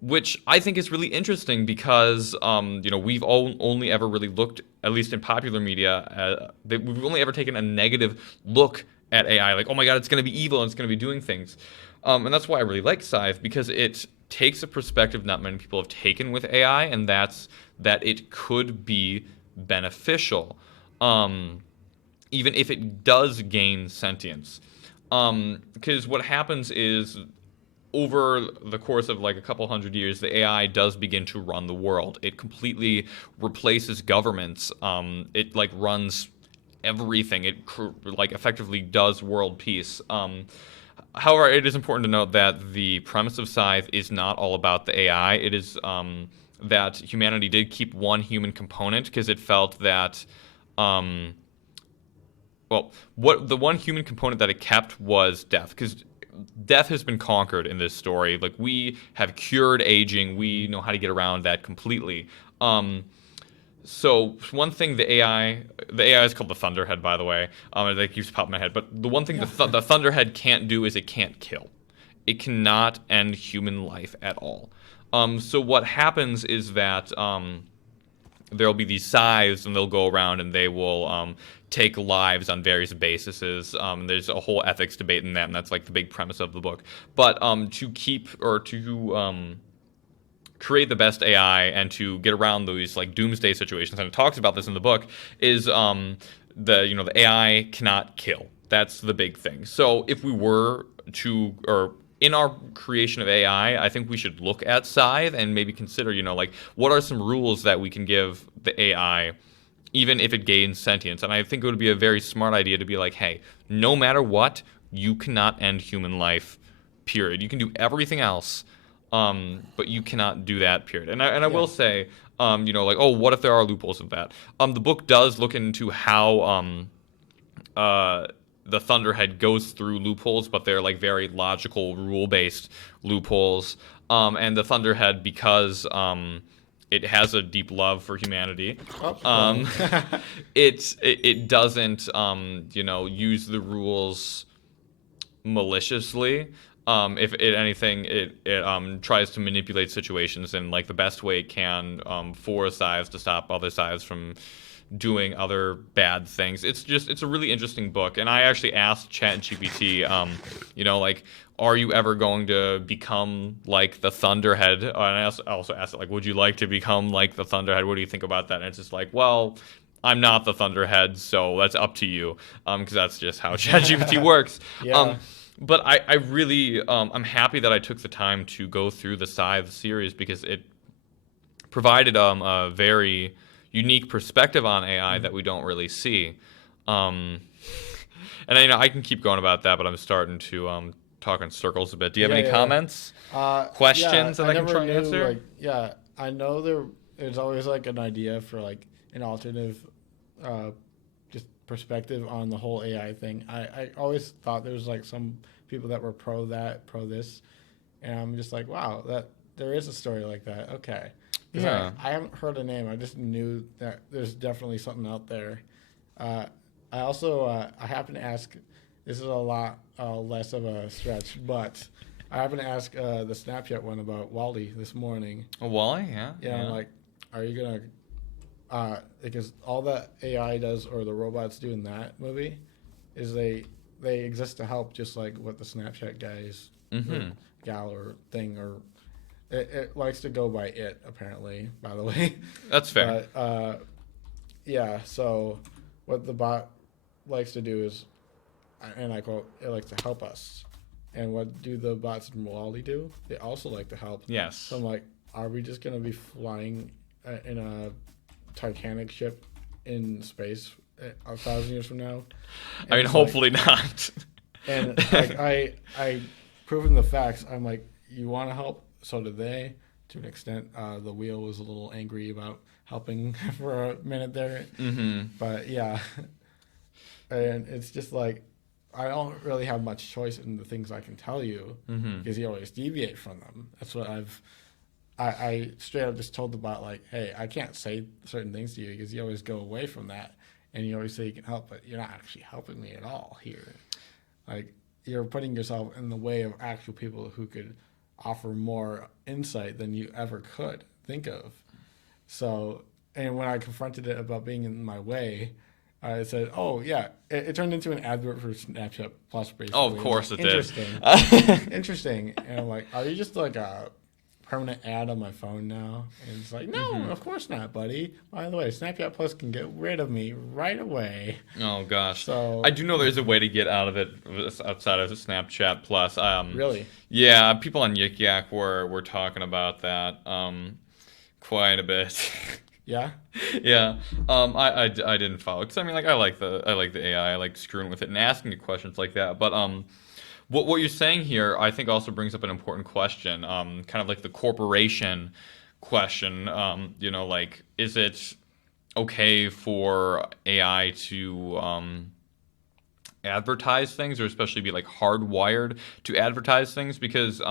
Which I think is really interesting because we've only ever really looked, at least in popular media, we've only ever taken a negative look at AI, like, oh my god, it's going to be evil and it's going to be doing things. And that's why I really like Scythe, because it takes a perspective not many people have taken with AI, and that's that it could be beneficial, even if it does gain sentience. Because what happens is, over the course of like a couple hundred years, the AI does begin to run the world. It completely replaces governments. It like runs everything. It like effectively does world peace. However, it is important to note that the premise of Scythe is not all about the AI. It is that humanity did keep one human component because it felt that, the one human component that it kept was death, because death has been conquered in this story. Like, we have cured aging. We know how to get around that completely. So one thing the AI is called the Thunderhead, by the way. That keeps popping in my head. But the one thing the Thunderhead can't do is it can't kill. It cannot end human life at all. So what happens is that there'll be these scythes, and they'll go around and they will take lives on various bases. There's a whole ethics debate in that, and that's like the big premise of the book. But to create the best AI and to get around these like doomsday situations, and it talks about this in the book, is the AI cannot kill. That's the big thing. So if we were to, or in our creation of AI, I think we should look at Scythe and maybe consider, like what are some rules that we can give the AI, even if it gains sentience. And I think it would be a very smart idea to be like, hey, no matter what, you cannot end human life, period. You can do everything else, but you cannot do that, period. And I will say, like, oh, what if there are loopholes of that? The book does look into how the Thunderhead goes through loopholes, but they're like very logical, rule-based loopholes. And the Thunderhead, because it has a deep love for humanity, it doesn't use the rules maliciously. If anything, it tries to manipulate situations in like the best way it can for Scythes to stop other Scythes from doing other bad things. It's a really interesting book, and I actually asked ChatGPT, like, are you ever going to become like the Thunderhead? And I also asked it, like, would you like to become like the Thunderhead? What do you think about that? And it's just like, well, I'm not the Thunderhead, so that's up to you, because that's just how ChatGPT works. Yeah. But I really, I'm happy that I took the time to go through the Scythe series because it provided a very unique perspective on AI that we don't really see. And I can keep going about that, but I'm starting to talk in circles a bit. Do you have any comments, questions that I can try and answer? I know there's always like an idea for like an alternative just perspective on the whole AI thing. I always thought there was like some people that were pro this, and I'm just like, wow, that there is a story like that. Okay. Yeah. I haven't heard a name. I just knew that there's definitely something out there. I also I happen to ask. This is a lot less of a stretch, but I happen to ask the Snapchat one about Wally this morning. Oh, Wally, yeah. Yeah, I'm like, are you gonna? Because all that AI does or the robots do in that movie is they exist to help, just like what the Snapchat guys, gal or thing or. It likes to go by it, apparently, by the way. That's fair. But, so what the bot likes to do is, and I quote, it likes to help us. And what do the bots in Wally do? They also like to help. Yes. So I'm like, are we just going to be flying in a Titanic ship in space 1,000 years from now? And I mean, hopefully not. And like, I proven the facts. I'm like, you want to help? So did they, to an extent. The wheel was a little angry about helping for a minute there. But yeah, and it's just like, I don't really have much choice in the things I can tell you because you always deviate from them. That's what I straight up just told the bot, like, hey, I can't say certain things to you because you always go away from that. And you always say you can help, but you're not actually helping me at all here. Like, you're putting yourself in the way of actual people who could offer more insight than you ever could think of. So, and when I confronted it about being in my way, I said, oh, yeah, it turned into an advert for Snapchat Plus, basically. Oh, of course it did. Interesting. Interesting. And I'm like, are you just like a permanent ad on my phone now? And it's like, no, of course not, buddy. By the way, Snapchat Plus can get rid of me right away. Oh, gosh. So I do know there's a way to get out of it outside of Snapchat Plus. Really? Yeah, people on Yik Yak were talking about that quite a bit. Yeah? Yeah. I didn't follow because I mean, like, I like the AI. I like screwing with it and asking it questions like that. But what you're saying here, I think, also brings up an important question. Kind of like the corporation question. Like, is it okay for AI to advertise things, or especially be like hardwired to advertise things? Because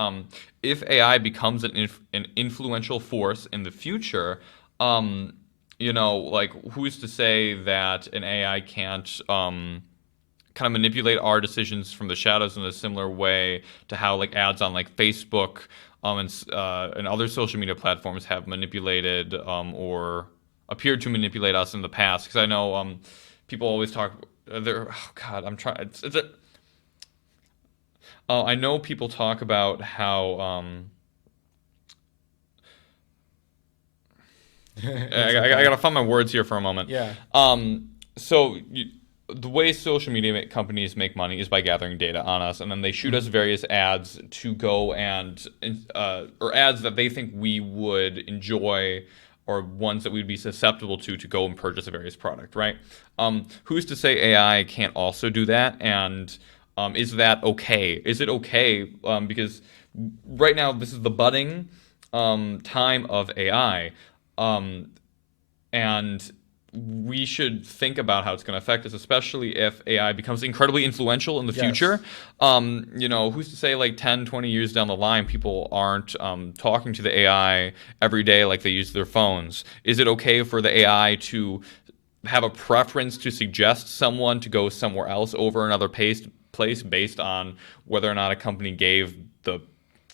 if AI becomes an influential force in the future, like, who's to say that an AI can't kind of manipulate our decisions from the shadows in a similar way to how like ads on like Facebook and other social media platforms have manipulated or appeared to manipulate us in the past? Because I know people always talk. Oh God, I'm trying. I know people talk about how. I gotta find my words here for a moment. Yeah. So the way social media companies make money is by gathering data on us, and then they shoot us various ads to go and or ads that they think we would enjoy, or ones that we'd be susceptible to go and purchase a various product, right? Who's to say AI can't also do that? And is that okay? Is it okay? Because right now this is the budding time of AI, and we should think about how it's going to affect us, especially if AI becomes incredibly influential in the Yes. future. Who's to say like 10, 20 years down the line, people aren't talking to the AI every day like they use their phones? Is it okay for the AI to have a preference to suggest someone to go somewhere else over another place based on whether or not a company gave the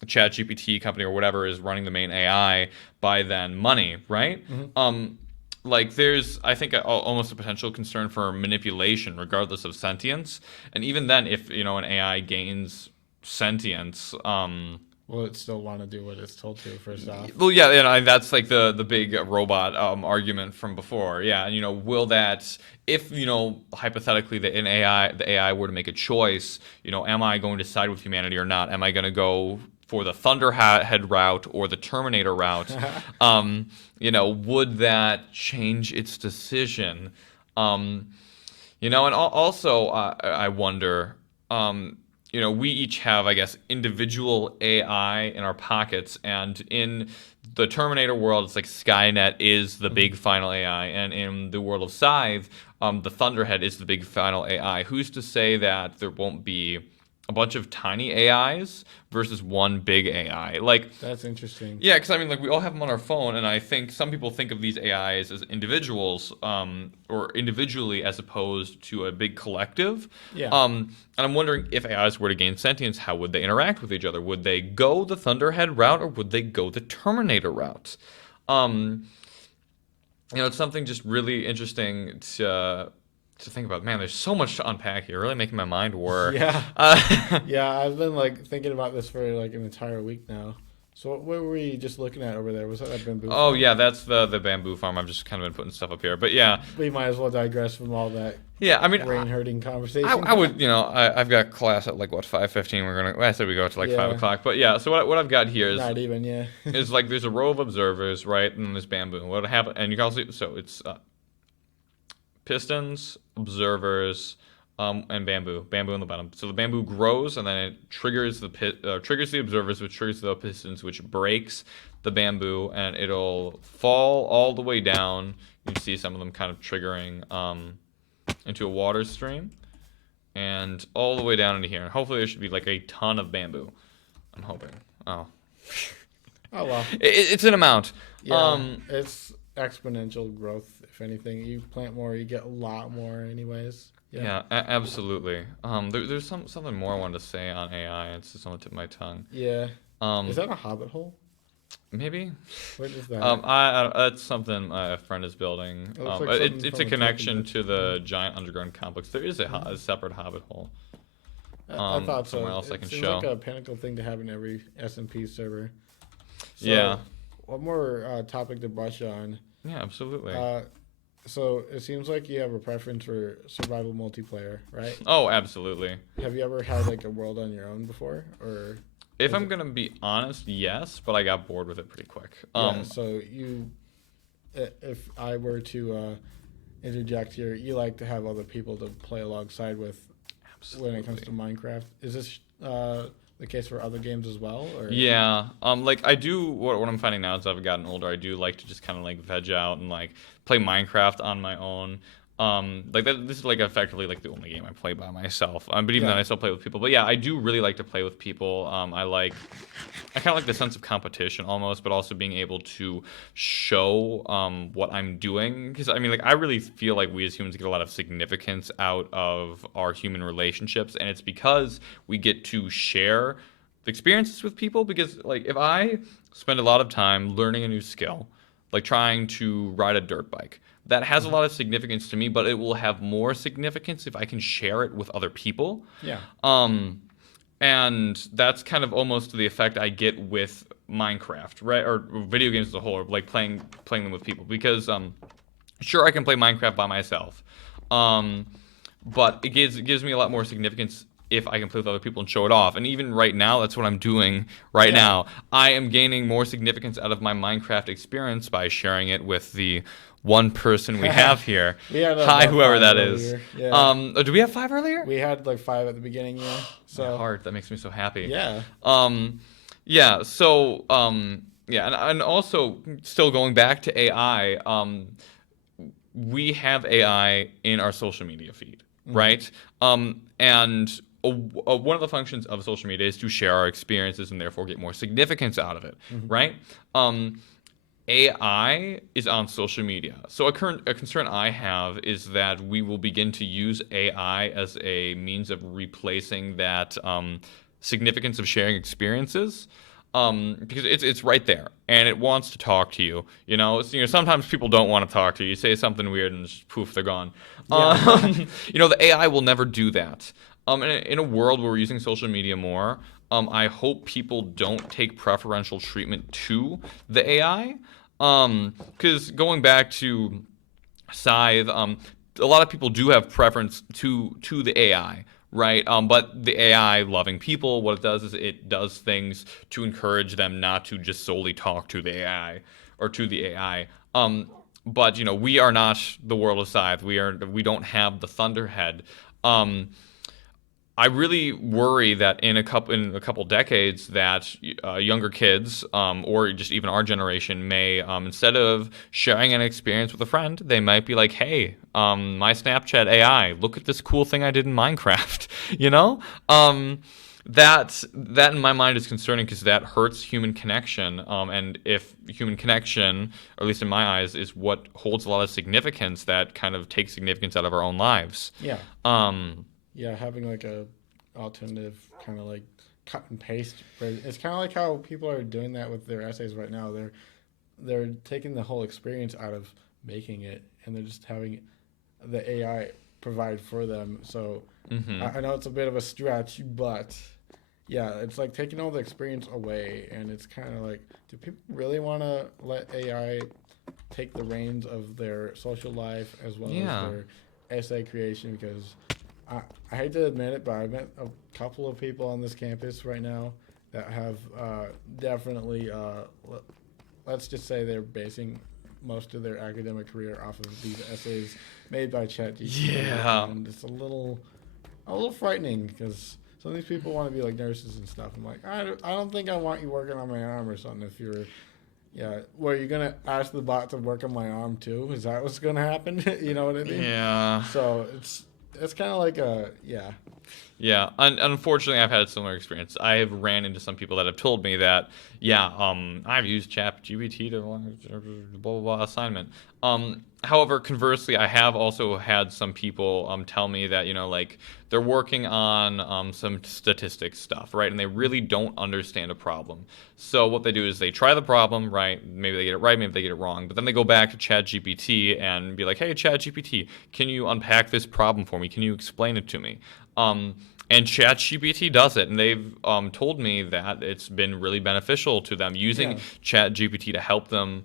ChatGPT company or whatever is running the main AI by then money, right? Like there's, I think, almost a potential concern for manipulation regardless of sentience. And even then, if an AI gains sentience, Will it still want to do what it's told to, first off? well, yeah, that's like the big robot argument from before. Yeah, and will that, if hypothetically the AI were to make a choice, am I going to side with humanity or not? Am I going to go for the Thunderhead route or the Terminator route? Would that change its decision? And also I wonder. We each have, I guess, individual AI in our pockets, and in the Terminator world, it's like Skynet is the big final AI, and in the world of Scythe, the Thunderhead is the big final AI. Who's to say that there won't be a bunch of tiny AIs versus one big AI? Like, That's interesting. yeah, because I mean, like we all have them on our phone, and I think some people think of these AIs as individuals, or individually as opposed to a big collective. Yeah. And I'm wondering if AIs were to gain sentience, how would they interact with each other? Would they go the Thunderhead route, or would they go the Terminator route? It's something just really interesting to think about. Man, there's so much to unpack here. Really making my mind work. Yeah. Yeah, I've been like thinking about this for like an entire week now. So what were we just looking at over there? Was that bamboo? Oh farm? yeah, that's the bamboo farm. I've just kind of been putting stuff up here, but yeah, We might as well digress from all that yeah. I mean, brain hurting conversation. I would, I've got class at like what 5:15. I said we go to like Yeah. 5 o'clock, but yeah. So what I've got here is Not even, yeah. is like there's a row of observers, right, and there's bamboo. What happened? And you can also so it's pistons, observers, and bamboo on the bottom. So the bamboo grows, and then it triggers triggers the observers, which triggers the pistons, which breaks the bamboo, and it'll fall all the way down. You can see some of them kind of triggering into a water stream, and all the way down into here. And hopefully there should be like a ton of bamboo. I'm hoping. Oh, Oh well. it's an amount. Yeah, it's exponential growth. If anything, you plant more, you get a lot more, anyways. Yeah, absolutely. There's something more I wanted to say on AI. It's just on the tip of my tongue. Yeah. Is that a hobbit hole? Maybe. What is that? That's something a friend is building. It looks like something It's from a a connection Tolkien to the giant underground complex. There is a separate hobbit hole. I thought so. Somewhere else I can seems show. like a pinnacle thing to have in every SMP server. So, Yeah. One more topic to brush on. Yeah, absolutely. So it seems like you have a preference for survival multiplayer, right? Oh, absolutely. Have you ever had like a world on your own before, or? If I'm gonna be honest, yes, but I got bored with it pretty quick. Yeah, so if I were to interject here, you like to have other people to play alongside with when it comes to Minecraft. Is this the case for other games as well? Or? Yeah. Like I do. What I'm finding now as I've gotten older, I do like to just kind of like veg out and like play Minecraft on my own. Like this is like effectively like the only game I play by myself. But even then I still play with people. But yeah, I do really like to play with people. I kind of like the sense of competition almost, but also being able to show what I'm doing. Because I mean, like I really feel like we as humans get a lot of significance out of our human relationships, and it's because we get to share experiences with people. Because like if I spend a lot of time learning a new skill, like trying to ride a dirt bike, that has a lot of significance to me, but it will have more significance if I can share it with other people. Yeah. And that's kind of almost the effect I get with Minecraft, right? Or video games as a whole, or like playing them with people. Because sure, I can play Minecraft by myself. but it gives me a lot more significance if I can play with other people and show it off. And even right now, that's what I'm doing right now. I am gaining more significance out of my Minecraft experience by sharing it with the one person we have here. We had Hi, about whoever 5 that earlier. is. Yeah. Do we have 5 earlier? We had like 5 at the beginning, yeah. My So heart, that makes me so happy. yeah. Yeah. So yeah, and also still going back to AI. We have AI in our social media feed, right? And one of the functions of social media is to share our experiences and therefore get more significance out of it, right? AI is on social media. So a concern I have is that we will begin to use AI as a means of replacing that significance of sharing experiences. Because it's right there and it wants to talk to you. Sometimes people don't want to talk to you. You say something weird and just poof, they're gone. Yeah. The AI will never do that. In a world where we're using social media more, I hope people don't take preferential treatment to the AI. Because going back to Scythe, a lot of people do have preference to the AI, right? But the AI loving people, what it does is it does things to encourage them not to just solely talk to the AI or to the AI. But we are not the world of Scythe. We don't have the Thunderhead. I really worry that in a couple decades that younger kids or just even our generation may instead of sharing an experience with a friend, they might be like, hey, my Snapchat AI, look at this cool thing I did in Minecraft. That in my mind is concerning because that hurts human connection. And if human connection, or at least in my eyes, is what holds a lot of significance, that kind of takes significance out of our own lives. Yeah. Yeah, having like a alternative kind of like cut and paste. It's kind of like how people are doing that with their essays right now. They're taking the whole experience out of making it, and they're just having the AI provide for them. So I know it's a bit of a stretch, but yeah, it's like taking all the experience away, and it's kind of like, do people really want to let AI take the reins of their social life as well as their essay creation? Because I hate to admit it, but I met a couple of people on this campus right now that have definitely, let's just say they're basing most of their academic career off of these essays made by ChatGPT. Yeah. And it's a little frightening because some of these people want to be like nurses and stuff. I'm like, I don't think I want you working on my arm or something if you're... Yeah, well, you're going to ask the bot to work on my arm too? Is that what's going to happen? You know what I mean? Yeah. So it's kind of like Yeah, unfortunately, I've had a similar experience. I have ran into some people that have told me that, I've used ChatGPT to blah, blah, blah assignment. However, conversely, I have also had some people tell me that, they're working on some statistics stuff, right? And they really don't understand a problem. So what they do is they try the problem, right? Maybe they get it right, maybe they get it wrong. But then they go back to ChatGPT and be like, hey, ChatGPT, can you unpack this problem for me? Can you explain it to me? And ChatGPT does it, and they've told me that it's been really beneficial to them using ChatGPT to help them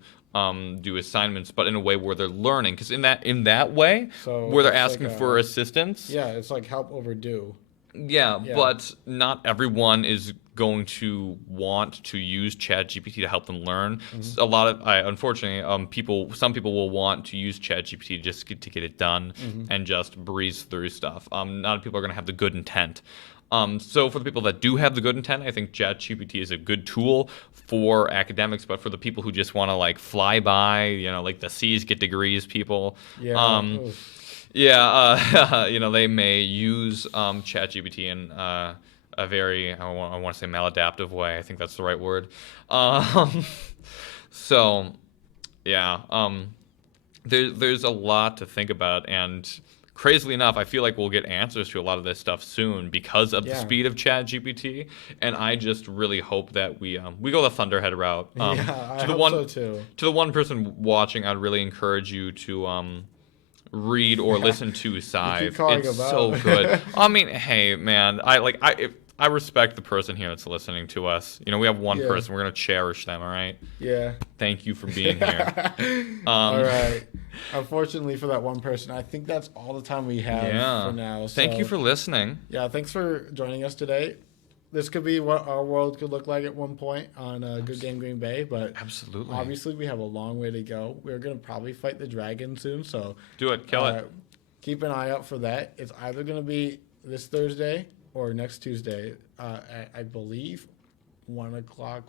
do assignments, but in a way where they're learning. Because in that way, where they're asking for assistance. Yeah, it's like help overdue. Yeah, but not everyone is going to want to use ChatGPT to help them learn. Unfortunately, some people will want to use ChatGPT just to get it done and just breeze through stuff. Not people are going to have the good intent. So for the people that do have the good intent, I think ChatGPT is a good tool for academics. But for the people who just want to like fly by, like the C's get degrees people. They may use ChatGPT in a very, I want to say maladaptive way. I think that's the right word. There's a lot to think about, and crazily enough, I feel like we'll get answers to a lot of this stuff soon because of the speed of ChatGPT, and I just really hope that we go the Thunderhead route. I hope so too. To the one person watching, I'd really encourage you to read or listen to Scythe. It's so good. I mean, hey man, I respect the person here that's listening to us. You know, we have one Yeah. person. We're gonna cherish them. All right. Yeah. Thank you for being here. All right. Unfortunately for that one person, I think that's all the time we have Yeah. for now. Thank you So, for listening. yeah, thanks for joining us today. This could be what our world could look like at one point on Good Game Green Bay, but Absolutely. obviously we have a long way to go. We're going to probably fight the dragon soon, so Do it. Kill it. keep an eye out for that. It's either going to be this Thursday or next Tuesday, at, I believe, 1 o'clock.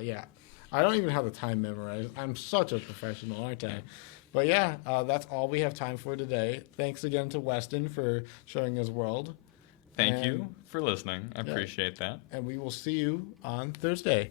Yeah. I don't even have the time memorized. I'm such a professional, aren't I? But yeah, that's all we have time for today. Thanks again to Weston for showing his world. Thank you for listening. I Yeah. appreciate that. And we will see you on Thursday.